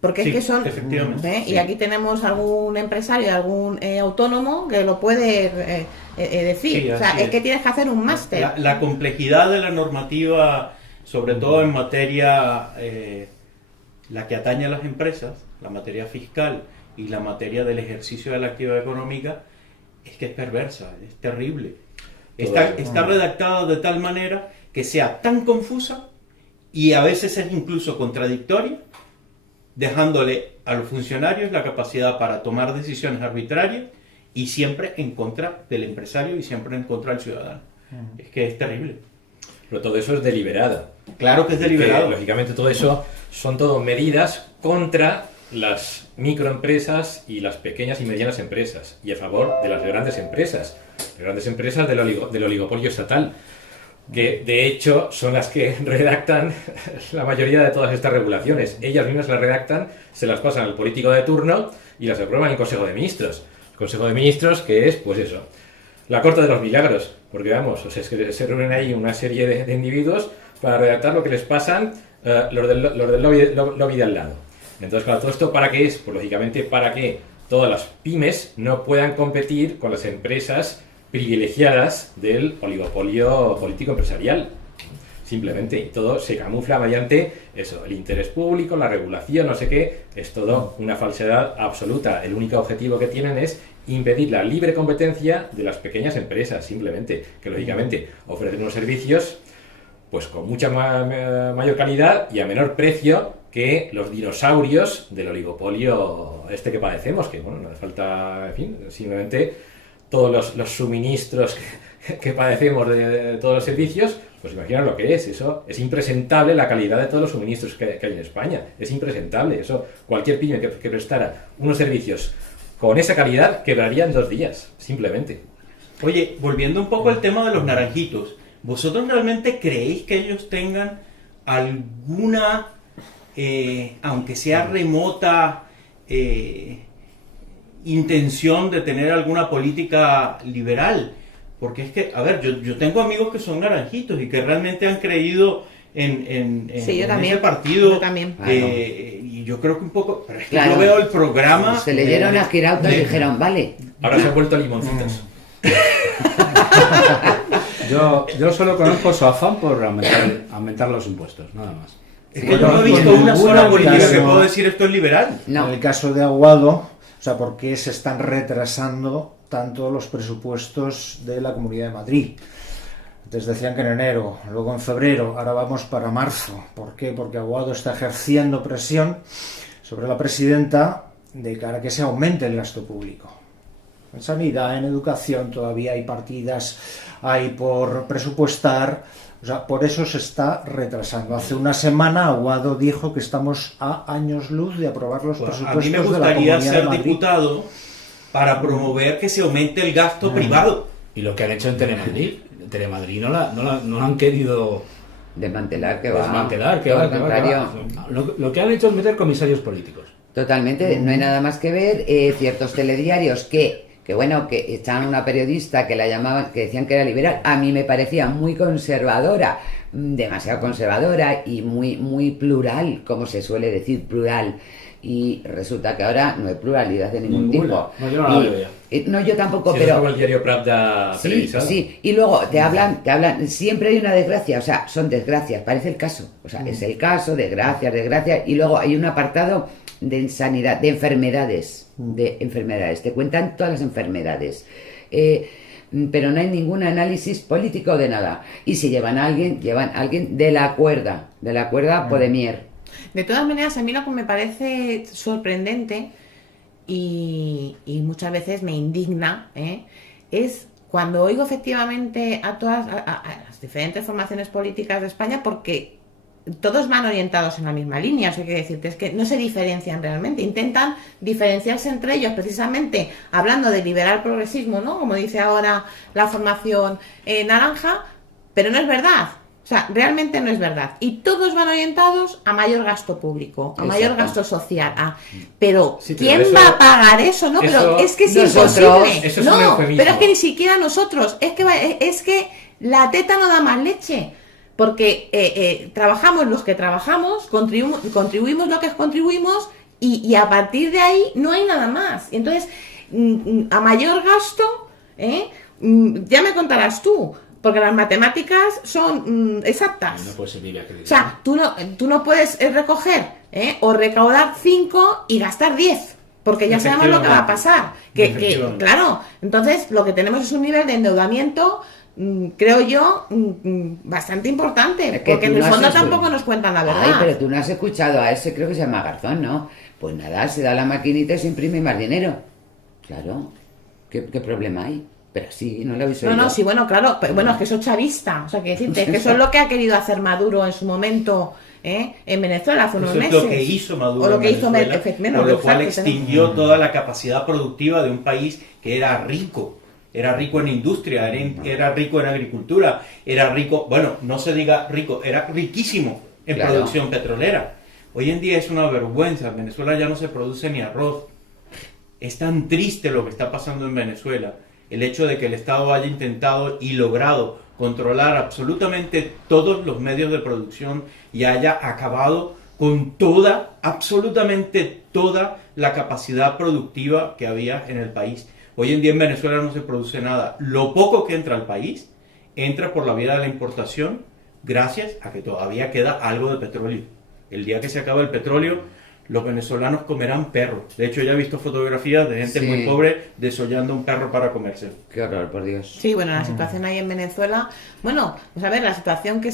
Porque Sí, es que son... efectivamente. Y aquí tenemos algún empresario, algún autónomo que lo puede decir. Sí, o sea, así es que tienes que hacer un máster. La complejidad de la normativa, sobre todo en materia, la que atañe a las empresas, la materia fiscal y la materia del ejercicio de la actividad económica, es que es perversa, es terrible. Está redactada de tal manera que sea tan confusa y a veces es incluso contradictoria, dejándole a los funcionarios la capacidad para tomar decisiones arbitrarias y siempre en contra del empresario y siempre en contra del ciudadano. Es que es terrible. Pero todo eso es deliberado. Claro que es deliberado. Que, lógicamente todo eso son todo medidas contra las microempresas y las pequeñas y medianas empresas y a favor de las grandes empresas del oligopolio estatal, que de hecho son las que redactan la mayoría de todas estas regulaciones. Ellas mismas las redactan, se las pasan al político de turno y las aprueban en Consejo de Ministros. Consejo de Ministros que es, pues eso, la corte de los milagros, porque vamos, o sea, es que se reúnen ahí una serie de individuos para redactar lo que les pasan los del lobby de al lado. Entonces, claro, ¿todo esto para qué es? Pues lógicamente para que todas las pymes no puedan competir con las empresas privilegiadas del oligopolio político-empresarial. Simplemente, y todo se camufla mediante eso, el interés público, la regulación, no sé qué, es todo una falsedad absoluta. El único objetivo que tienen es impedir la libre competencia de las pequeñas empresas, simplemente, que lógicamente ofrecen unos servicios pues con mucha mayor calidad y a menor precio que los dinosaurios del oligopolio este que padecemos, que bueno, no hace falta, en fin, simplemente todos los suministros que padecemos de todos los servicios, pues imaginaos lo que es, eso es impresentable la calidad de todos los suministros que hay en España, es impresentable, eso cualquier pyme que prestara unos servicios con esa calidad quebraría en 2 días, simplemente. Oye, volviendo un poco al tema de los naranjitos, ¿Vosotros realmente creéis que ellos tengan alguna, aunque sea remota, intención de tener alguna política liberal? Porque es que, a ver, yo tengo amigos que son naranjitos y que realmente han creído en Sí, yo también. ese partido. Yo también. Y yo creo que un poco, pero es que Claro. yo veo el programa. Se leyeron a Girauta y dijeron, vale. Ahora se han vuelto limoncitos. Yo solo conozco su afán por aumentar los impuestos, nada más. Es que yo no he visto una sola política que puedo decir esto es liberal. No. En el caso de Aguado, o sea, ¿por qué se están retrasando tanto los presupuestos de la Comunidad de Madrid? Antes decían que en enero, luego en febrero, ahora vamos para marzo. ¿Por qué? Porque Aguado está ejerciendo presión sobre la presidenta de cara a que se aumente el gasto público. En sanidad, en educación, todavía hay partidas, hay por presupuestar. O sea, por eso se está retrasando. Hace una semana Aguado dijo que estamos a años luz de aprobar los Pues a presupuestos mí me de la gustaría Comunidad de ser Madrid. diputado para promover que se aumente el gasto privado. Y lo que han hecho en Telemadrid no la han querido Desmantelar, que va. desmantelar, que Todo va, al que va, que contrario. va. Lo que han hecho es meter comisarios políticos. Totalmente, no hay nada más que ver. Ciertos telediarios que bueno, que echaban una periodista que la llamaban, que decían que era liberal, a mí me parecía muy conservadora, demasiado conservadora y muy plural, como se suele decir, plural. Y resulta que ahora no hay pluralidad de ningún Ninguna. tipo. No, yo no la veo ya. No, yo tampoco, Si pero... es como el diario Pravda Sí, televisado. sí, y luego te hablan, siempre hay una desgracia, o sea, son desgracias, parece el caso, o sea, es el caso, desgracias, y luego hay un apartado de sanidad, de enfermedades, te cuentan todas las enfermedades, pero no hay ningún análisis político de nada, y si llevan a alguien de la cuerda Podemier. De todas maneras, a mí lo que me parece sorprendente y muchas veces me indigna, es cuando oigo efectivamente a todas a las diferentes formaciones políticas de España, porque todos van orientados en la misma línea. O sea, quiero decirte, es que no se diferencian realmente, intentan diferenciarse entre ellos precisamente hablando de liberal progresismo, ¿no? Como dice ahora la formación naranja, pero no es verdad. O sea, realmente no es verdad. Y todos van orientados a mayor gasto público, a mayor Exacto. gasto social. Pero, Sí, pero ¿quién eso- va a pagar eso? No, pero eso- es que es nosotros- imposible. eso es un No, eufemismo. pero es que ni siquiera nosotros. Es que la teta no da más leche. Porque trabajamos los que trabajamos, contribuimos lo que contribuimos y a partir de ahí no hay nada más. Entonces, a mayor gasto, ya me contarás tú. Porque las matemáticas son exactas. No puede ser Lidia Credit. O sea, tú no puedes recoger o recaudar 5 y gastar 10. Porque ya sabemos lo que va a pasar. Que claro, entonces lo que tenemos es un nivel de endeudamiento, creo yo, bastante importante. Es que Porque tú en el no has fondo escu- tampoco nos cuentan la verdad. Ay, pero tú no has escuchado a ese, creo que se llama Garzón, ¿no? Pues nada, se da la maquinita y se imprime más dinero. Claro, ¿qué problema hay? Pero sí, no lo habéis oído. No, sí, bueno, claro, pero bueno, es que eso es chavista. O sea, que decirte, es que eso es lo que ha querido hacer Maduro en su momento en Venezuela hace unos Eso es meses. lo que hizo Maduro O lo en que hizo Venezuela, efectivamente, por lo cual exacto, extinguió toda la capacidad productiva de un país que era rico en industria, era rico en agricultura, era rico, bueno, no se diga rico, era riquísimo en Claro. producción petrolera. Hoy en día es una vergüenza, en Venezuela ya no se produce ni arroz. Es tan triste lo que está pasando en Venezuela, el hecho de que el Estado haya intentado y logrado controlar absolutamente todos los medios de producción y haya acabado con absolutamente toda la capacidad productiva que había en el país. Hoy en día en Venezuela no se produce nada. Lo poco que entra al país entra por la vía de la importación, gracias a que todavía queda algo de petróleo. El día que se acabe el petróleo, los venezolanos comerán perros. De hecho, ya he visto fotografías de gente Sí. muy pobre desollando un perro para comérselo. Qué horror, por Dios. Sí, bueno, la situación ahí en Venezuela, bueno, pues a ver, la situación que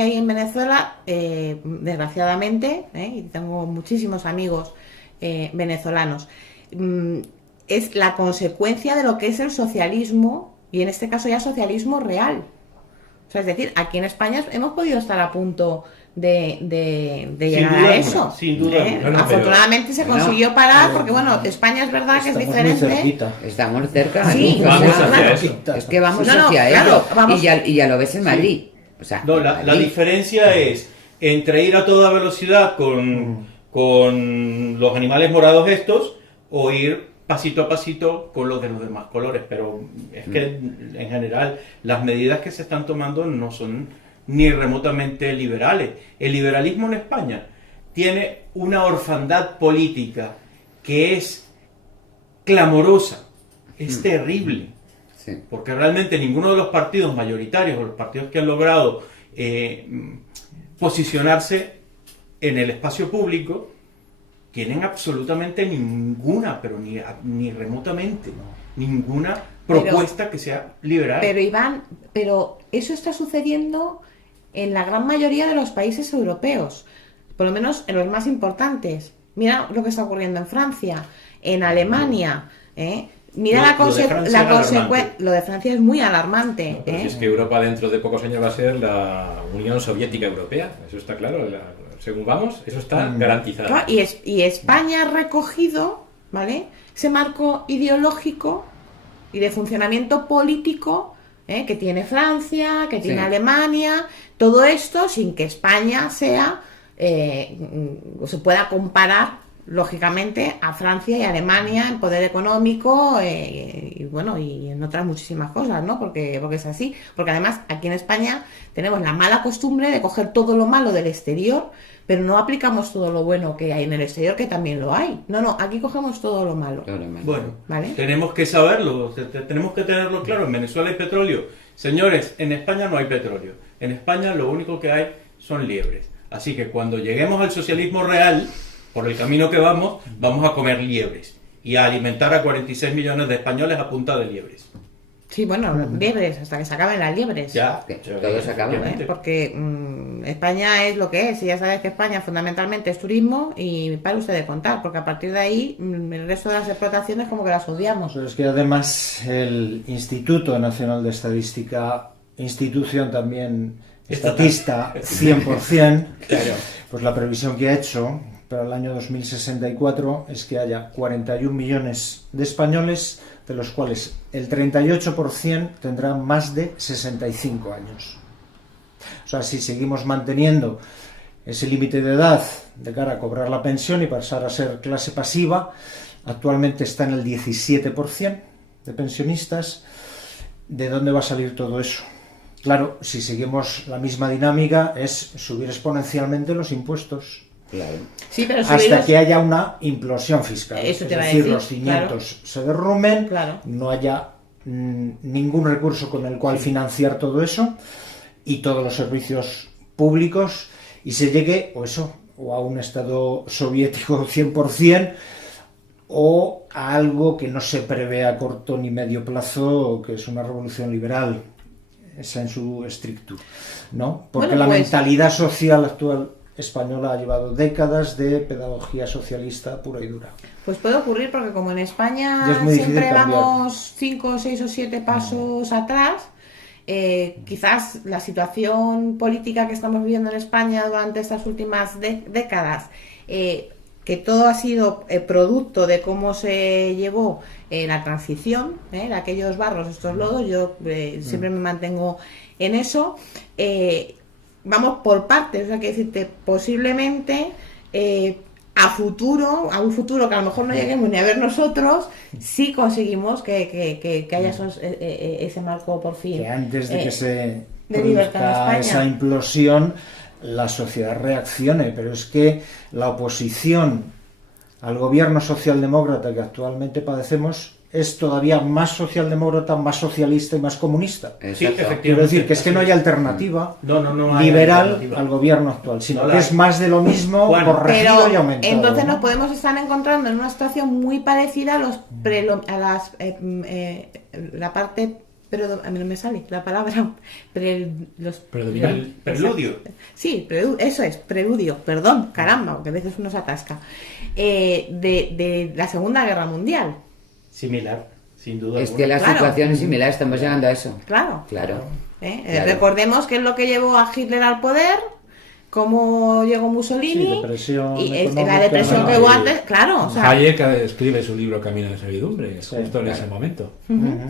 hay en Venezuela, desgraciadamente, y tengo muchísimos amigos venezolanos, es la consecuencia de lo que es el socialismo, y en este caso ya socialismo real. O sea, es decir, aquí en España hemos podido estar a punto de Sin llegar duda a alguna, eso. sin duda alguna. No, no, Afortunadamente se consiguió parar porque, bueno, España es verdad que es Estamos muy diferente. cerquita. Estamos cerca. Sí, o sea, vamos hacia claro. eso. Es que vamos No, no, hacia claro, ello. vamos. Y ya lo ves en Madrid. O sea, No, en la Madrid. diferencia es entre ir a toda velocidad con los animales morados estos o ir pasito a pasito con los de los demás colores. Pero es que en general las medidas que se están tomando no son ni remotamente liberales. El liberalismo en España tiene una orfandad política que es clamorosa, es terrible. Sí. Porque realmente ninguno de los partidos mayoritarios o los partidos que han logrado posicionarse en el espacio público tienen absolutamente ninguna, pero ni remotamente, ninguna propuesta que sea liberal. Pero Iván, eso está sucediendo en la gran mayoría de los países europeos, por lo menos en los más importantes. Mira lo que está ocurriendo en Francia, en Alemania, ¿eh? Mira Lo de Francia es alarmante. lo de Francia es muy alarmante. No, pero ¿eh? si es que Europa dentro de pocos años va a ser la Unión Soviética Europea, eso está claro, según vamos, eso está garantizado. Claro, y España ha recogido, ¿vale?, ese marco ideológico y de funcionamiento político, que tiene Francia, que tiene Sí. Alemania, todo esto sin que España sea o se pueda comparar lógicamente a Francia y Alemania en poder económico y bueno, y en otras muchísimas cosas, ¿no? Porque es así. Porque además aquí en España tenemos la mala costumbre de coger todo lo malo del exterior, pero no aplicamos todo lo bueno que hay en el exterior, que también lo hay. No, aquí cogemos todo lo malo. Claro, man. Bueno, ¿Vale? tenemos que saberlo, tenemos que tenerlo claro. En Venezuela hay petróleo. Señores, en España no hay petróleo. En España lo único que hay son liebres. Así que cuando lleguemos al socialismo real, por el camino que vamos a comer liebres y a alimentar a 46 millones de españoles a punta de liebres. Sí, bueno, liebres, hasta que se acaben las liebres. Ya, Que todo se acaba, ¿Eh? Porque España es lo que es, y ya sabes que España fundamentalmente es turismo, y para usted de contar, porque a partir de ahí el resto de las explotaciones como que las odiamos. Pero es que además el Instituto Nacional de Estadística, institución también estatista 100%, Claro. pues la previsión que ha hecho para el año 2064 es que haya 41 millones de españoles, de los cuales el 38% tendrán más de 65 años. O sea, si seguimos manteniendo ese límite de edad de cara a cobrar la pensión y pasar a ser clase pasiva, actualmente está en el 17% de pensionistas. ¿De dónde va a salir todo eso? Claro, si seguimos la misma dinámica es subir exponencialmente los impuestos. Claro. Sí, pero Hasta subirlos- que haya una implosión fiscal. Eso te es iba a decir, decir, los cimientos se derrumben, Claro. no haya ningún recurso con el cual financiar todo eso y todos los servicios públicos, y se llegue o a un Estado soviético 100%, o a algo que no se prevé a corto ni medio plazo, que es una revolución liberal, esa en su estricto, ¿no? Porque Bueno, la pues- mentalidad social actual española ha llevado décadas de pedagogía socialista pura y dura. Pues puede ocurrir, porque como en España Y es muy difícil siempre cambiar. vamos 5, 6 o 7 pasos atrás, quizás la situación política que estamos viviendo en España durante estas últimas décadas, que todo ha sido producto de cómo se llevó la transición, de aquellos barros, estos lodos, yo siempre me mantengo en eso. Vamos por partes, o sea, que decirte, posiblemente a un futuro que a lo mejor no lleguemos ni a ver nosotros, sí conseguimos que haya ese marco por fin. Que antes de que se de libertad en produzca España. esa implosión, la sociedad reaccione, pero es que la oposición al gobierno socialdemócrata que actualmente padecemos es todavía más socialdemócrata, más socialista y más comunista. Sí, Exacto. efectivamente. Quiero decir que es que no hay alternativa No hay liberal alternativa. al gobierno actual, sino No la que hay. es más de lo mismo, Juan, corregido Pero y aumentado. entonces ¿no? nos podemos estar encontrando en una situación muy parecida a la parte, pero a mí no me sale la palabra, Predominante. Preludio. Sí, eso es, preludio, perdón, caramba, porque a veces uno se atasca, de la Segunda Guerra Mundial, Similar, sin duda Es alguna. que la Claro. situación es similar, estamos llegando a eso. claro. Claro. Claro. Recordemos qué es lo que llevó a Hitler al poder, cómo llegó Mussolini, Sí, depresión y económica, la depresión que bueno, hubo y- antes, claro, o sea, Hayek escribe su libro Camino de Servidumbre, Sí, justo en claro. ese momento,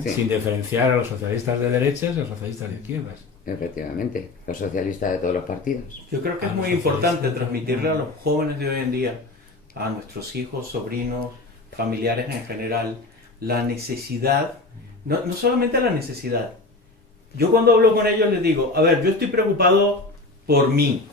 Sí. sin diferenciar a los socialistas de derechas y a los socialistas de izquierdas. Efectivamente, los socialistas de todos los partidos. Yo creo que es Ah, muy los importante socialistas. transmitirle a los jóvenes de hoy en día, a nuestros hijos, sobrinos, familiares en general, la necesidad, no solamente la necesidad. Yo cuando hablo con ellos les digo, a ver, yo estoy preocupado por mí,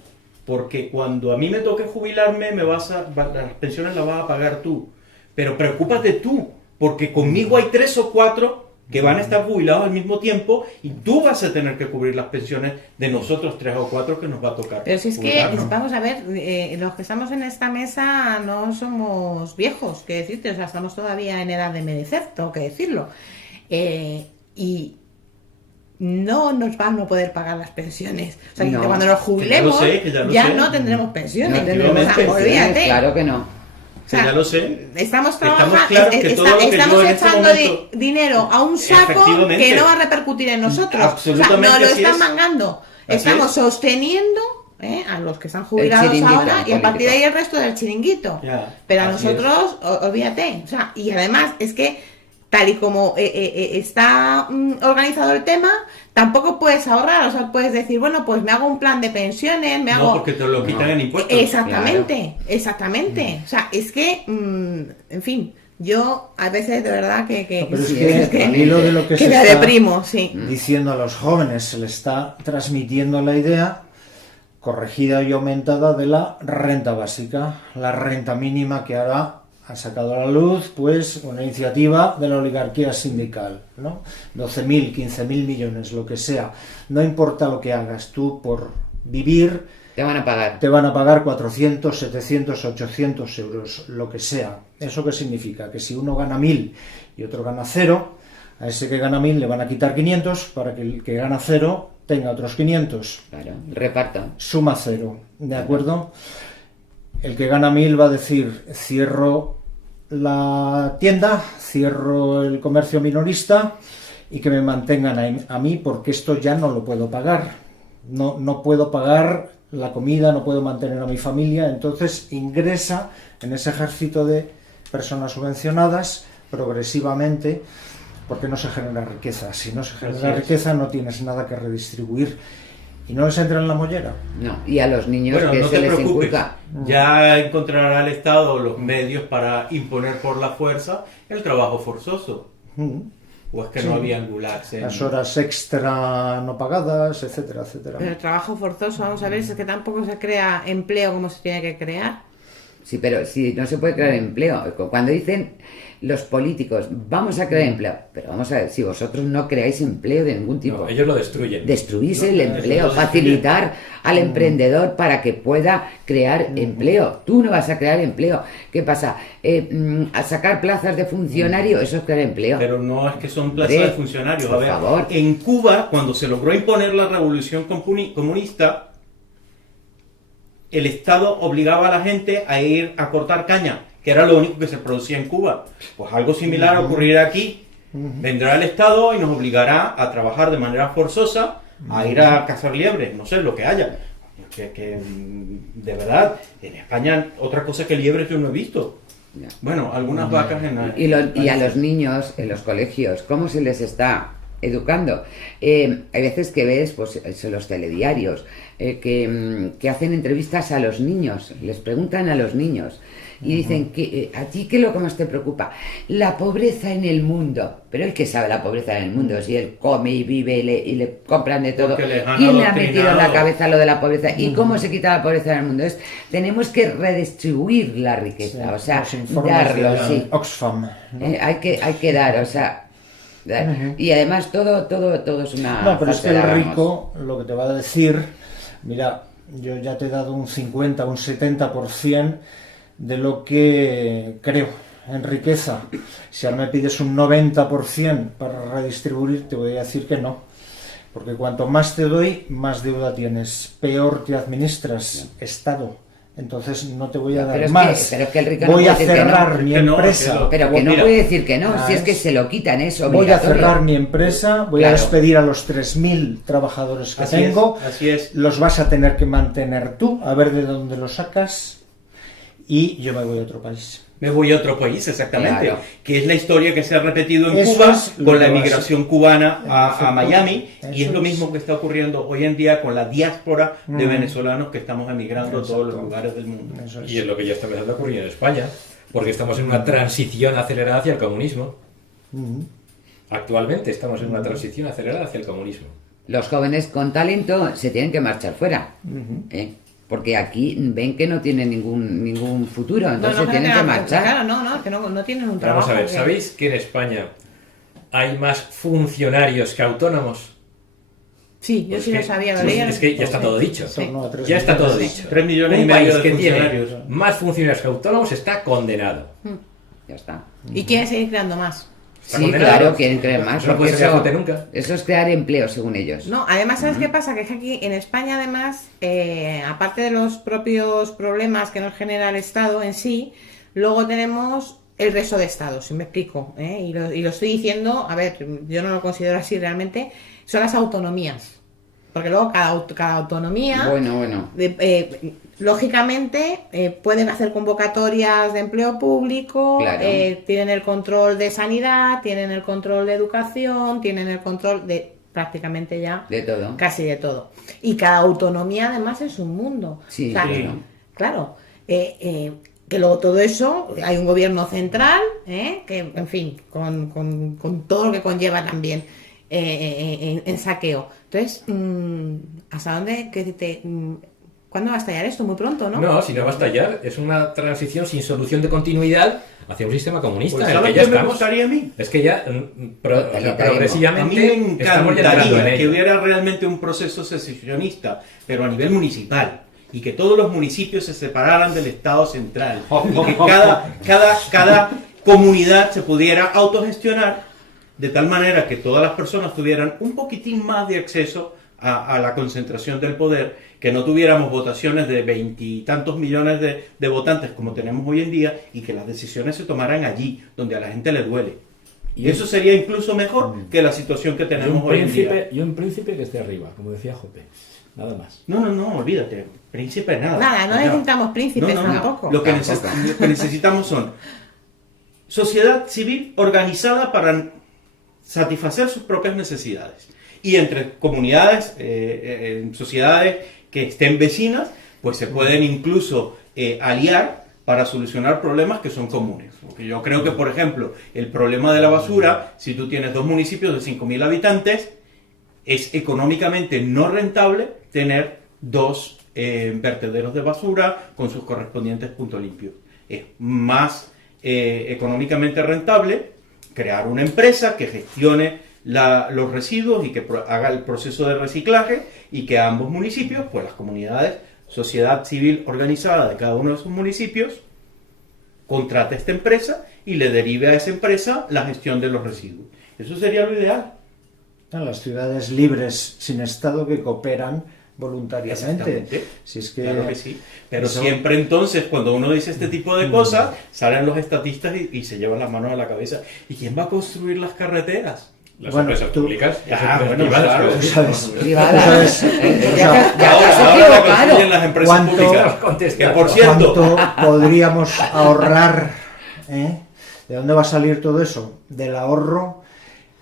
porque cuando a mí me toque jubilarme, las pensiones las vas a pagar tú. Pero preocúpate tú, porque conmigo hay 3 o 4 que van a estar jubilados al mismo tiempo y tú vas a tener que cubrir las pensiones de nosotros 3 o 4 que nos va a tocar. pero si es que, jubilarnos. vamos a ver, los que estamos en esta mesa no somos viejos, que decirte, o sea, estamos todavía en edad de merecer, tengo que decirlo. Y no nos van a poder pagar las pensiones. O sea, No, que cuando nos jubilemos, que ya lo sé. no tendremos pensiones. No tendremos O sea, pensiones, olvídate. claro que no. O sea, Que ya lo sé. Estamos Estamos trabajando, claros que todo lo que estamos yo en este echando momento- dinero a un saco Efectivamente. que no va a repercutir en nosotros. Absolutamente O sea, no lo así están es. mangando. Así Estamos es. sosteniendo a los que están jubilados chiringuito ahora y a político. partir de ahí el resto del chiringuito. Ya, Pero a así nosotros, olvídate. O sea, y además es que tal y como está organizado el tema, tampoco puedes ahorrar. O sea, puedes decir, bueno, pues me hago un plan de pensiones, me hago... No, porque te lo quitan en impuestos. Exactamente, exactamente. O sea, es que, en fin, yo a veces de verdad que No, pero es Sí, que al hilo de lo que que se me está deprimo, sí. diciendo a los jóvenes, se les está transmitiendo la idea corregida y aumentada de la renta básica, la renta mínima que ahora ha sacado a la luz pues una iniciativa de la oligarquía sindical, ¿no? 12.000, 15.000 millones, lo que sea. No importa lo que hagas, tú por vivir Te van a pagar. te van a pagar 400, 700, 800 euros, lo que sea. ¿Eso qué significa? Que si uno gana 1.000 y otro gana 0, a ese que gana 1.000 le van a quitar 500 para que el que gana 0 tenga otros 500. Claro, reparto. Suma 0, ¿de acuerdo? El que gana 1.000 va a decir, cierro la tienda, cierro el comercio minorista y que me mantengan a mí porque esto ya no lo puedo pagar. No puedo pagar la comida, no puedo mantener a mi familia, entonces ingresa en ese ejército de personas subvencionadas progresivamente porque no se genera riqueza. Si no se genera Así es. riqueza no tienes nada que redistribuir y no les entra en la mollera. No, y a los niños Bueno, que no se te les preocupes. inculca. Ya encontrará el Estado los medios para imponer por la fuerza el trabajo forzoso. Mm. O es que Sí. no había gulags en... Las horas extra no pagadas, etcétera, etcétera. Pero el trabajo forzoso, vamos a ver, es que tampoco se crea empleo como se tiene que crear. Sí, pero si no se puede crear empleo. Cuando dicen los políticos, vamos a crear empleo. Pero vamos a ver, si vosotros no creáis empleo de ningún tipo. No, ellos lo destruyen. Destruís No, el eso empleo, lo facilitar al emprendedor para que pueda crear empleo. Tú no vas a crear empleo. ¿Qué pasa? A sacar plazas de funcionario, eso es crear empleo. Pero no es que son plazas Hombre, de funcionarios. A por ver, favor. en Cuba, cuando se logró imponer la revolución comunista, el Estado obligaba a la gente a ir a cortar caña, que era lo único que se producía en Cuba. Pues algo similar ocurrirá aquí. Vendrá el Estado y nos obligará a trabajar de manera forzosa, a ir a cazar liebres, no sé, lo que haya. De verdad, en España otra cosa que liebres yo no he visto. Ya. Bueno, algunas vacas en la... Y a los niños en los colegios, ¿cómo se les está educando? Hay veces que ves pues, eso, los telediarios que hacen entrevistas a los niños, les preguntan a los niños y dicen que ¿a ti qué es lo que más te preocupa? La pobreza en el mundo. Pero el que sabe la pobreza en el mundo, si él come y vive y le compran de todo, Porque les han ¿quién le ha metido en la adoctrinado? cabeza lo de la pobreza? ¿Y cómo se quita la pobreza en el mundo? Tenemos que redistribuir la riqueza, o sea, Los informes darlo, de sí. Oxfam, ¿no? Hay que dar, o sea, dar. Y además todo es una No, pero es que el falsedad, vamos. rico lo que te va a decir, mira, yo ya te he dado un 50, un 70% de lo que creo en riqueza. Si ahora me pides un 90% para redistribuir, te voy a decir que no. Porque cuanto más te doy, más deuda tienes, peor te administras, Estado, entonces no te voy a dar Pero es más. pero es que el rico no Voy puede a decir que no. cerrar mi Que no, empresa. que lo- Pero que no Mira, puede decir que no, si es que es- se lo quitan, es Voy a obligatorio. cerrar mi empresa, voy a Claro. despedir a los 3.000 trabajadores que Así tengo, así es. los vas a tener que mantener tú, a ver de dónde los sacas, y yo me voy a otro país. Me voy a otro país, exactamente. Claro. Que es la historia que se ha repetido en Eso Cuba es lo con la que va a emigración cubana En a efecto, Miami. Y es eso lo mismo que está ocurriendo hoy en día con la diáspora de Mm. venezolanos que estamos emigrando a todos los Exacto. lugares del mundo. Eso es. Y es lo que ya está empezando a ocurrir en España, porque estamos en una transición acelerada hacia el comunismo. Ujú. Actualmente estamos en una transición acelerada hacia el comunismo. Los jóvenes con talento se tienen que marchar fuera, ¿eh? Porque aquí ven que no tienen ningún futuro, entonces se tienen que marchar. Claro, no, que no tienen un Pero vamos trabajo. a ver, que- ¿sabéis que en España hay más funcionarios que autónomos? Sí, yo Pues sí que- lo sabía, lo pues leía. es que ya está todo dicho. Sí. En torno a 3 Ya está todo millones. dicho. 3 millones y Un medio país de que tiene funcionarios. más funcionarios que autónomos está condenado. Ya está. Y quieren seguir creando más. Está Sí, condenado. claro, quieren creer más, Eso no porque puede ser azote nunca. eso es crear empleo, según ellos. No, además, ¿sabes qué pasa? Que es que aquí en España, además, aparte de los propios problemas que nos genera el Estado en sí, luego tenemos el resto de estados, si me explico, ¿eh? Y lo estoy diciendo, a ver, yo no lo considero así realmente, son las autonomías. Porque luego cada autonomía, Bueno. lógicamente, pueden hacer convocatorias de empleo público, Claro. tienen el control de sanidad, tienen el control de educación, tienen el control de prácticamente ya De todo. casi de todo. Y cada autonomía además es un mundo. Sí, O sea, sí. claro. Que luego todo eso, hay un gobierno central, que, en fin, con todo lo que conlleva también en saqueo. Entonces, ¿hasta dónde? ¿Cuándo va a estallar esto? Muy pronto, ¿no? No, si no va a estallar, es una transición sin solución de continuidad hacia un sistema comunista Pues en el ¿sabes que ya qué me estamos. gustaría a mí? Es que ya Totalitarismo. progresivamente A mí me estamos ya entrando en encantaría que ello. hubiera realmente un proceso secesionista, pero a nivel municipal, y que todos los municipios se separaran del Estado central, y que cada comunidad se pudiera autogestionar de tal manera que todas las personas tuvieran un poquitín más de acceso a la concentración del poder, que no tuviéramos votaciones de 20 y tantos millones de votantes como tenemos hoy en día, y que las decisiones se tomaran allí, donde a la gente le duele. Y eso sería incluso mejor que la situación que Y tenemos un hoy en día. príncipe, y un príncipe que esté arriba, como decía Jope. Nada más. No, olvídate. Príncipe nada. Nada, no necesitamos príncipes tampoco. Lo que, Tampoco. lo que necesitamos son sociedad civil organizada para satisfacer sus propias necesidades. Y entre comunidades, sociedades que estén vecinas, pues se pueden incluso aliar para solucionar problemas que son comunes. Porque yo creo que, por ejemplo, el problema de la basura, si tú tienes 2 municipios de 5.000 habitantes, es económicamente no rentable tener 2 vertederos de basura con sus correspondientes puntos limpios. Es más económicamente rentable crear una empresa que gestione los residuos y que haga el proceso de reciclaje, y que ambos municipios, pues las comunidades, sociedad civil organizada de cada uno de sus municipios, contrate esta empresa y le derive a esa empresa la gestión de los residuos. Eso sería lo ideal. Las ciudades libres sin Estado que cooperan voluntariamente. Exactamente. Si es que, Claro que sí. Pero eso- siempre entonces, cuando uno dice este tipo de cosas, salen los estatistas y se llevan las manos a la cabeza. ¿Y quién va a construir las carreteras? Las Bueno, empresas tú- públicas, las Ah, empresas bueno, privadas, claro. quiero Tú decir. sabes, Privadas. tú sabes, o sea, Ya te has Ahora la equivocado. construyen las empresas ¿Cuánto- públicas. Contesta. Que por cierto, ¿cuánto podríamos ahorrar? ¿De dónde va a salir todo eso? Del ahorro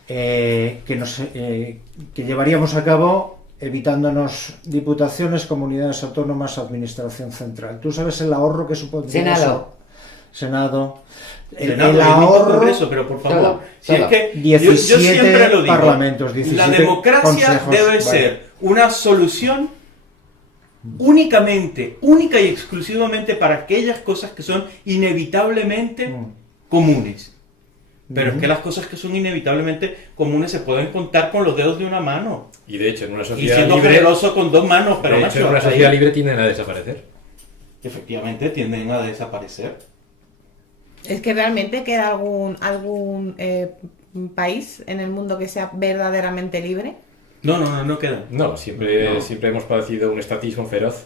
que llevaríamos a cabo evitándonos diputaciones, comunidades autónomas, administración central. ¿Tú sabes el ahorro que supondría Senado. eso? Senado. El Senado, el mismo ahorro, Congreso, pero por favor, Todo, si todo. es que 17 yo siempre lo digo, parlamentos, 17 la democracia consejos, debe vale. ser una solución única y exclusivamente para aquellas cosas que son inevitablemente comunes. Pero es que las cosas que son inevitablemente comunes se pueden contar con los dedos de una mano. Y de hecho, en una Y sociedad siendo libre, generoso con 2 manos, pero de hecho, macho, en una hasta ahí, sociedad libre tienden a desaparecer. efectivamente tienden a desaparecer. Es que realmente queda algún país en el mundo que sea verdaderamente libre. No quedan. No, siempre hemos padecido un estatismo feroz.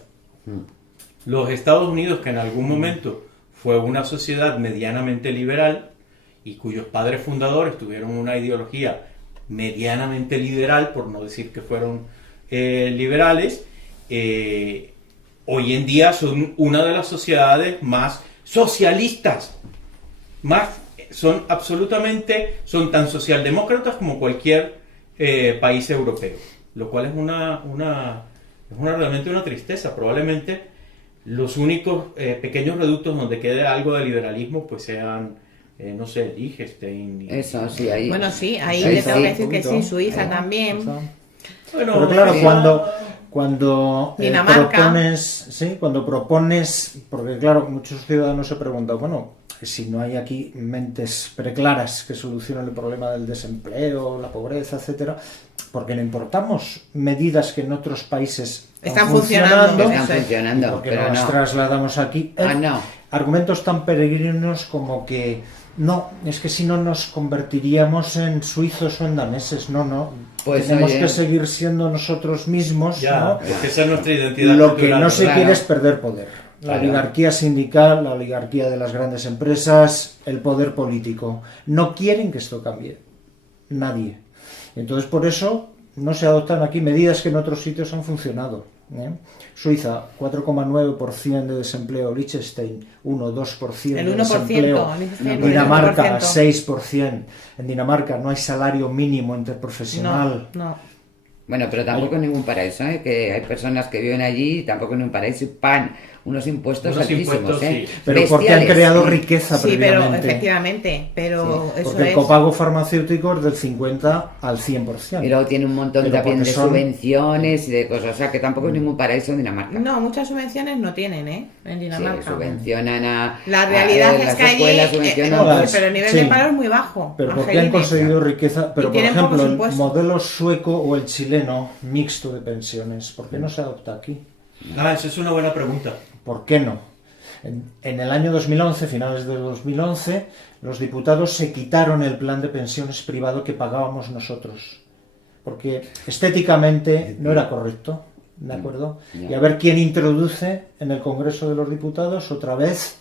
Los Estados Unidos, que en algún momento fue una sociedad medianamente liberal y cuyos padres fundadores tuvieron una ideología medianamente liberal, por no decir que fueron liberales, hoy en día son una de las sociedades más socialistas, son tan socialdemócratas como cualquier país europeo, lo cual es realmente una tristeza. Probablemente los únicos pequeños reductos donde quede algo de liberalismo pues sean, no sé, Liechtenstein. Eso, sí, ahí. Bueno, sí, ahí Ahí le tengo sí. que decir que sí, Suiza también. Bueno, Pero claro, sí. cuando Dinamarca. cuando propones, porque claro, muchos ciudadanos se preguntan, bueno, si no hay aquí mentes preclaras que solucionen el problema del desempleo, la pobreza, etcétera, ¿por qué no importamos medidas que en otros países Están funcionando. Están Eso es. funcionando, porque pero no las no. trasladamos aquí? No. Argumentos tan peregrinos como que no, es que si no nos convertiríamos en suizos o en daneses, no. Pues, tenemos oye, que seguir siendo nosotros mismos, Ya, ¿no? es que esa es nuestra identidad Lo que cultural, no se claro. quiere es perder poder. La Claro. oligarquía sindical, la oligarquía de las grandes empresas, el poder político. No quieren que esto cambie. Nadie. Entonces, por eso no se adoptan aquí medidas que en otros sitios han funcionado. Suiza, 4,9% de desempleo. Liechtenstein, 1-2% El de 1%, desempleo. Liechtenstein, Dinamarca, el 1%. 6%. En Dinamarca no hay salario mínimo interprofesional. No. Bueno, pero tampoco es ningún paraíso, ¿eh? Que hay personas que viven allí y tampoco es ningún paraíso y pagan unos impuestos Unos altísimos, impuestos, ¿eh? sí. Pero porque han Bestiales. creado riqueza Sí, pero previamente. efectivamente, pero eso Porque el es. copago farmacéutico es del 50 al 100%. Y luego tiene un montón Pero también porque de son- subvenciones y de cosas, o sea que tampoco es ningún paraíso en Dinamarca. No, muchas subvenciones no tienen, ¿eh? En Sí, Dinamarca. subvencionan a La realidad es las que allí, escuelas, subvencionan, Hola. pues, pero el nivel Sí. de paro es muy bajo. Pero porque han Angelines. conseguido riqueza. Pero por tienen ejemplo, pocos el impuestos. modelo sueco o el chileno mixto de pensiones, ¿por qué no se adopta aquí? Esa es una buena pregunta. ¿Por qué no? En el año 2011, finales de 2011, los diputados se quitaron el plan de pensiones privado que pagábamos nosotros. Porque estéticamente no era correcto, ¿de acuerdo? Ya. Y a ver quién introduce en el Congreso de los Diputados otra vez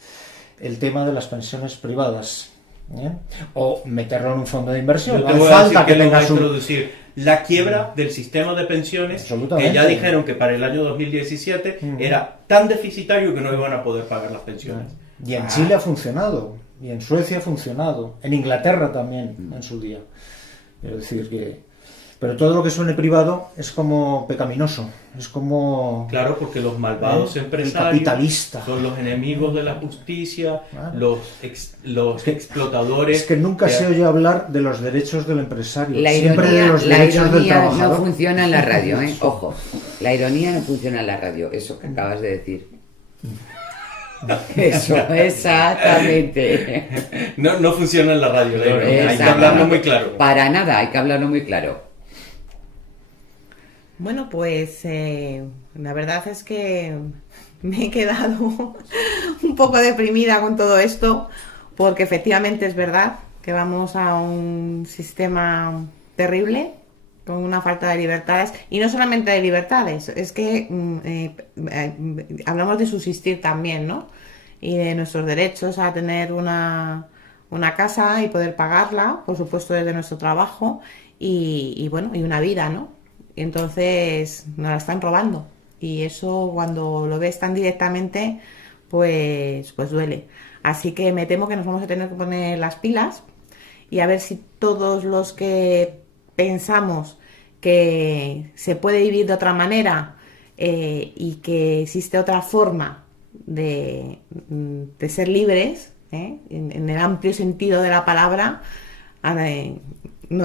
el tema de las pensiones privadas. ¿eh? O meterlo en un fondo de inversión. Yo No te hace voy a decir falta que que lo va a tengas un... introducir la quiebra del sistema de pensiones, Absolutamente. que ya dijeron que para el año 2017 era tan deficitario que no iban a poder pagar las pensiones. Y en Chile ha funcionado, y en Suecia ha funcionado, en Inglaterra también en su día. Quiero decir que... Pero todo lo que suene privado es como pecaminoso, es como... Claro, porque los malvados El empresarios capitalista. son los enemigos de la justicia, Claro. los explotadores. Es que nunca se oye hablar de los derechos del empresario, La siempre ironía, de los la derechos del ironía no trabajador. funciona en la radio, ¿eh? Ojo, la ironía no funciona en la radio, eso que acabas de decir. Eso, exactamente. No funciona en la radio, la ironía, hay que Exactamente. hablarlo muy claro. Para nada, hay que hablarlo muy claro. Bueno, pues la verdad es que me he quedado un poco deprimida con todo esto, porque efectivamente es verdad que vamos a un sistema terrible, con una falta de libertades, y no solamente de libertades, es que hablamos de subsistir también, ¿no? Y de nuestros derechos a tener una casa y poder pagarla, por supuesto desde nuestro trabajo, y bueno, y una vida, ¿no? Y entonces nos la están robando, y eso cuando lo ves tan directamente, pues duele. Así que me temo que nos vamos a tener que poner las pilas y a ver si todos los que pensamos que se puede vivir de otra manera y que existe otra forma de ser libres, en el amplio sentido de la palabra,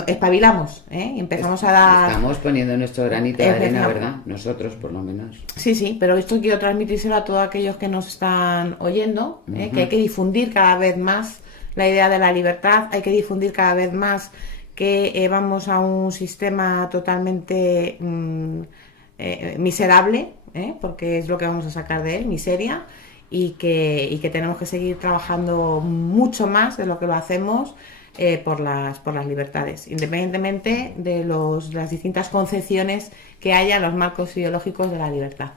espabilamos, y empezamos a dar... Estamos poniendo nuestro granito de arena, Empezamos. ¿verdad? Nosotros, por lo menos. Sí, pero esto quiero transmitírselo a todos aquellos que nos están oyendo, que hay que difundir cada vez más la idea de la libertad, hay que difundir cada vez más que vamos a un sistema totalmente miserable, porque es lo que vamos a sacar de él, miseria, y que tenemos que seguir trabajando mucho más de lo que lo hacemos por las libertades, independientemente de las distintas concepciones que haya en los marcos ideológicos de la libertad.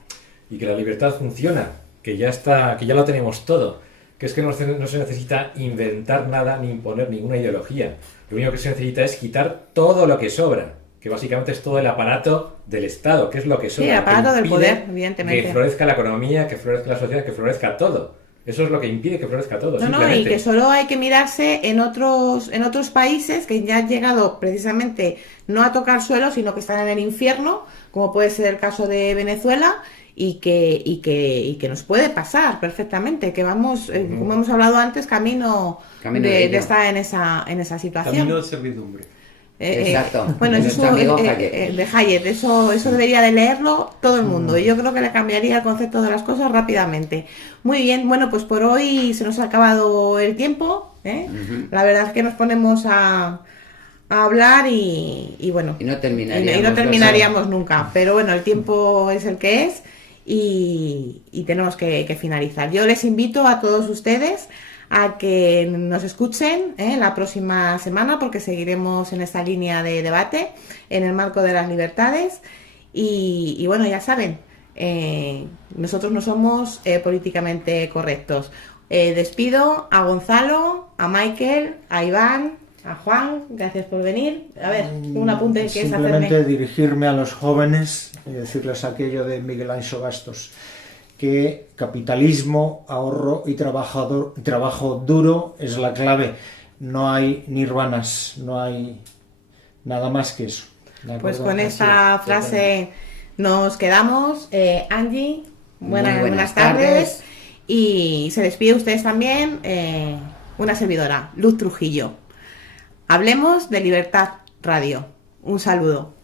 Y que la libertad funciona que ya está, que ya lo tenemos todo, que es que no se necesita inventar nada ni imponer ninguna ideología. Lo único que se necesita es quitar todo lo que sobra, que básicamente es todo el aparato del Estado, que es lo que sobra. Sí, el aparato que del impide poder, evidentemente. Que florezca la economía, que florezca la sociedad, que florezca todo. Eso es lo que impide que florezca todo. No, simplemente. y que solo hay que mirarse en otros países que ya han llegado precisamente no a tocar suelo, sino que están en el infierno, como puede ser el caso de Venezuela, y que nos puede pasar perfectamente, que vamos, como hemos hablado antes, camino de ello. estar en esa situación. Camino de servidumbre. Exacto. Bueno, Nuestro eso amigo Hayek. de Hayek, eso debería de leerlo todo el mundo. Y yo creo que le cambiaría el concepto de las cosas rápidamente. Muy bien, bueno, pues por hoy se nos ha acabado el tiempo, ¿eh? Ujú. La verdad es que nos ponemos a hablar y bueno, Y no terminaríamos. y no terminaríamos nunca. Pero bueno, el tiempo es el que es y tenemos que finalizar. Yo les invito a todos ustedes a que nos escuchen la próxima semana, porque seguiremos en esta línea de debate en el marco de las libertades y bueno, ya saben, nosotros no somos políticamente correctos. Despido a Gonzalo, a Michael, a Iván, a Juan, gracias por venir. A ver, un apunte que es Simplemente hacerme. dirigirme a los jóvenes y decirles aquello de Miguel Anxo Bastos, que capitalismo, ahorro y trabajo duro es la clave. No hay nirvanas, no hay nada más que eso. ¿De Pues acuerdo? con Así esta es, frase nos quedamos. Angie, Muy buenas buenas tardes. tardes. Y se despide ustedes también una servidora, Luz Trujillo. Hablemos de Libertad Radio. Un saludo.